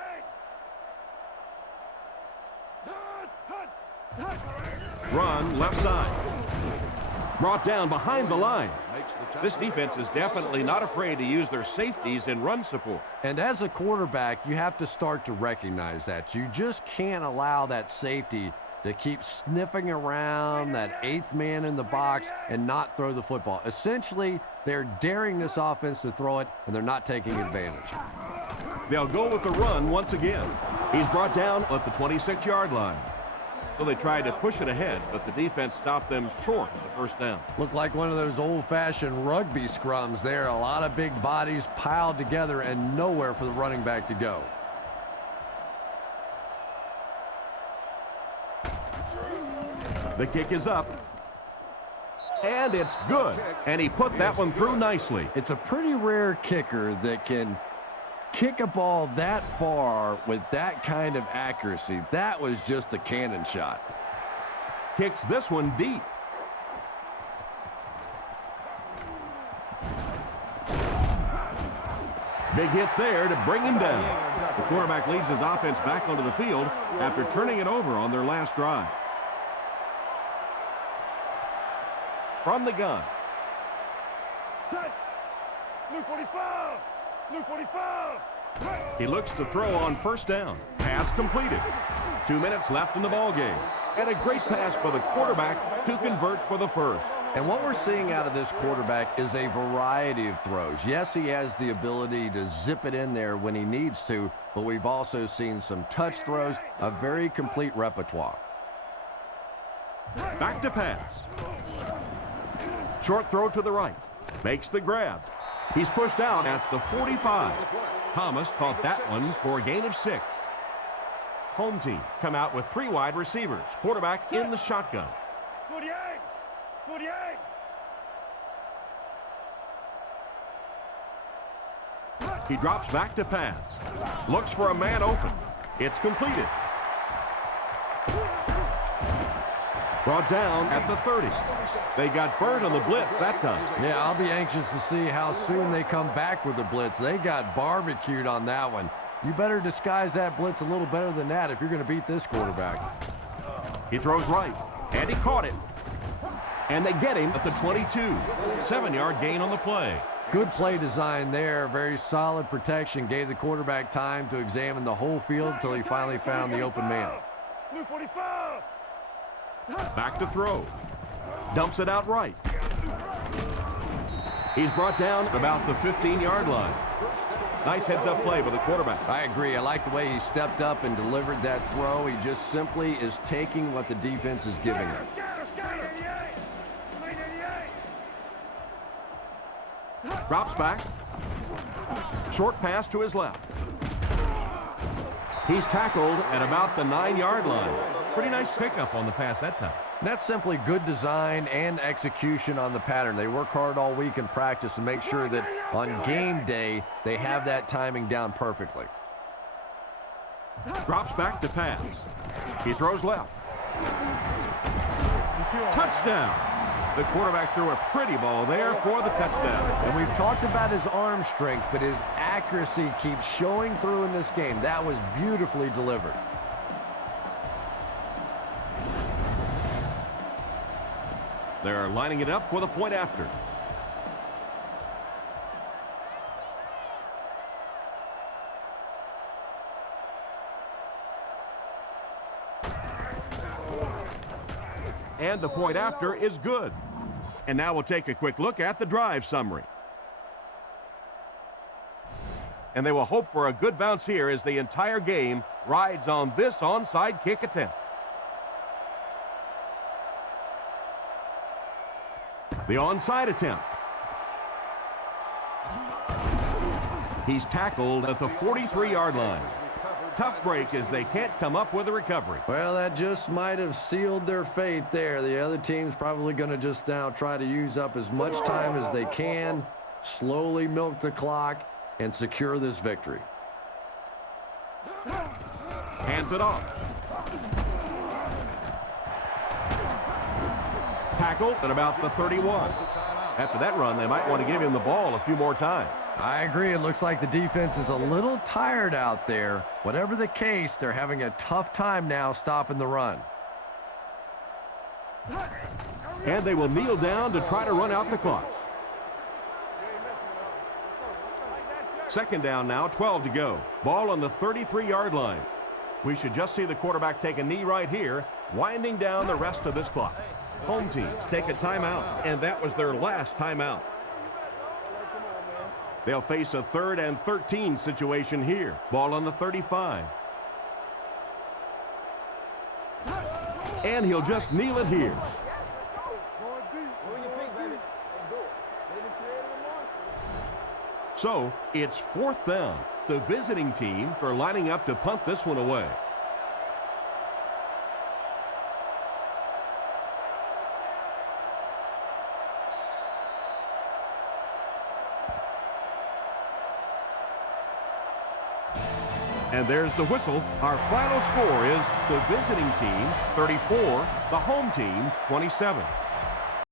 Run left side. Brought down behind the line. This defense is definitely not afraid to use their safeties in run support. And as a quarterback, you have to start to recognize that. You just can't allow that safety to keep sniffing around that 8th man in the box and not throw the football. Essentially, they're daring this offense to throw it, and they're not taking advantage. They'll go with the run once again. He's brought down at the 26-yard line. So they tried to push it ahead, but the defense stopped them short of the first down. Looked like one of those old-fashioned rugby scrums there. A lot of big bodies piled together and nowhere for the running back to go. The kick is up. And it's good. And he put that one through nicely. It's a pretty rare kicker that can kick a ball that far with that kind of accuracy. That was just a cannon shot. Kicks this one deep. Big hit there to bring him down. The quarterback leads his offense back onto the field after turning it over on their last drive. From the gun. Blue 45. Blue 45. He looks to throw on first down. Pass completed. 2 minutes left in the ball game. And a great pass by the quarterback to convert for the first. And what we're seeing out of this quarterback is a variety of throws. Yes, he has the ability to zip it in there when he needs to, but we've also seen some touch throws, a very complete repertoire. Back to pass. Short throw to the right. Makes the grab. He's pushed out at the 45. Thomas caught that one for a gain of 6. Home team come out with 3 wide receivers. Quarterback in the shotgun. 48. 48. He drops back to pass. Looks for a man open. It's completed. Brought down at the 30. They got burned on the blitz that time. Yeah, I'll be anxious to see how soon they come back with the blitz. They got barbecued on that one. You better disguise that blitz a little better than that if you're going to beat this quarterback. He throws right, and he caught it. And they get him at the 22. 7-yard gain on the play. Good play design there. Very solid protection. Gave the quarterback time to examine the whole field until he finally found the open man. Blue 45. Back to throw. Dumps it out right. He's brought down about the 15-yard line. Nice heads-up play by the quarterback. I agree. I like the way he stepped up and delivered that throw. He just simply is taking what the defense is giving him. Drops back. Short pass to his left. He's tackled at about the 9-yard line. Pretty nice pickup on the pass that time. And that's simply good design and execution on the pattern. They work hard all week in practice and make sure that on game day they have that timing down perfectly. Drops back to pass. He throws left. Touchdown. The quarterback threw a pretty ball there for the touchdown. And we've talked about his arm strength, but his accuracy keeps showing through in this game. That was beautifully delivered. They're lining it up for the point after. And the point after is good. And now we'll take a quick look at the drive summary. And they will hope for a good bounce here as the entire game rides on this onside kick attempt. The onside attempt. He's tackled at the 43-yard line. Tough break as they can't come up with a recovery. Well, that just might have sealed their fate there. The other team's probably going to just now try to use up as much time as they can, slowly milk the clock, and secure this victory. Hands it off. Tackled at about the 31. After that run, they might want to give him the ball a few more times. I agree. It looks like the defense is a little tired out there. Whatever the case, they're having a tough time now stopping the run. And they will kneel down to try to run out the clock. Second down now, 12 to go. Ball on the 33-yard line. We should just see the quarterback take a knee right here, winding down the rest of this clock. Home teams take a timeout, and that was their last timeout. They'll face a 3rd and 13 situation here. Ball on the 35. And he'll just kneel it here. So it's 4th down. The visiting team are lining up to punt this one away. And there's the whistle. Our final score is the visiting team 34, the home team 27.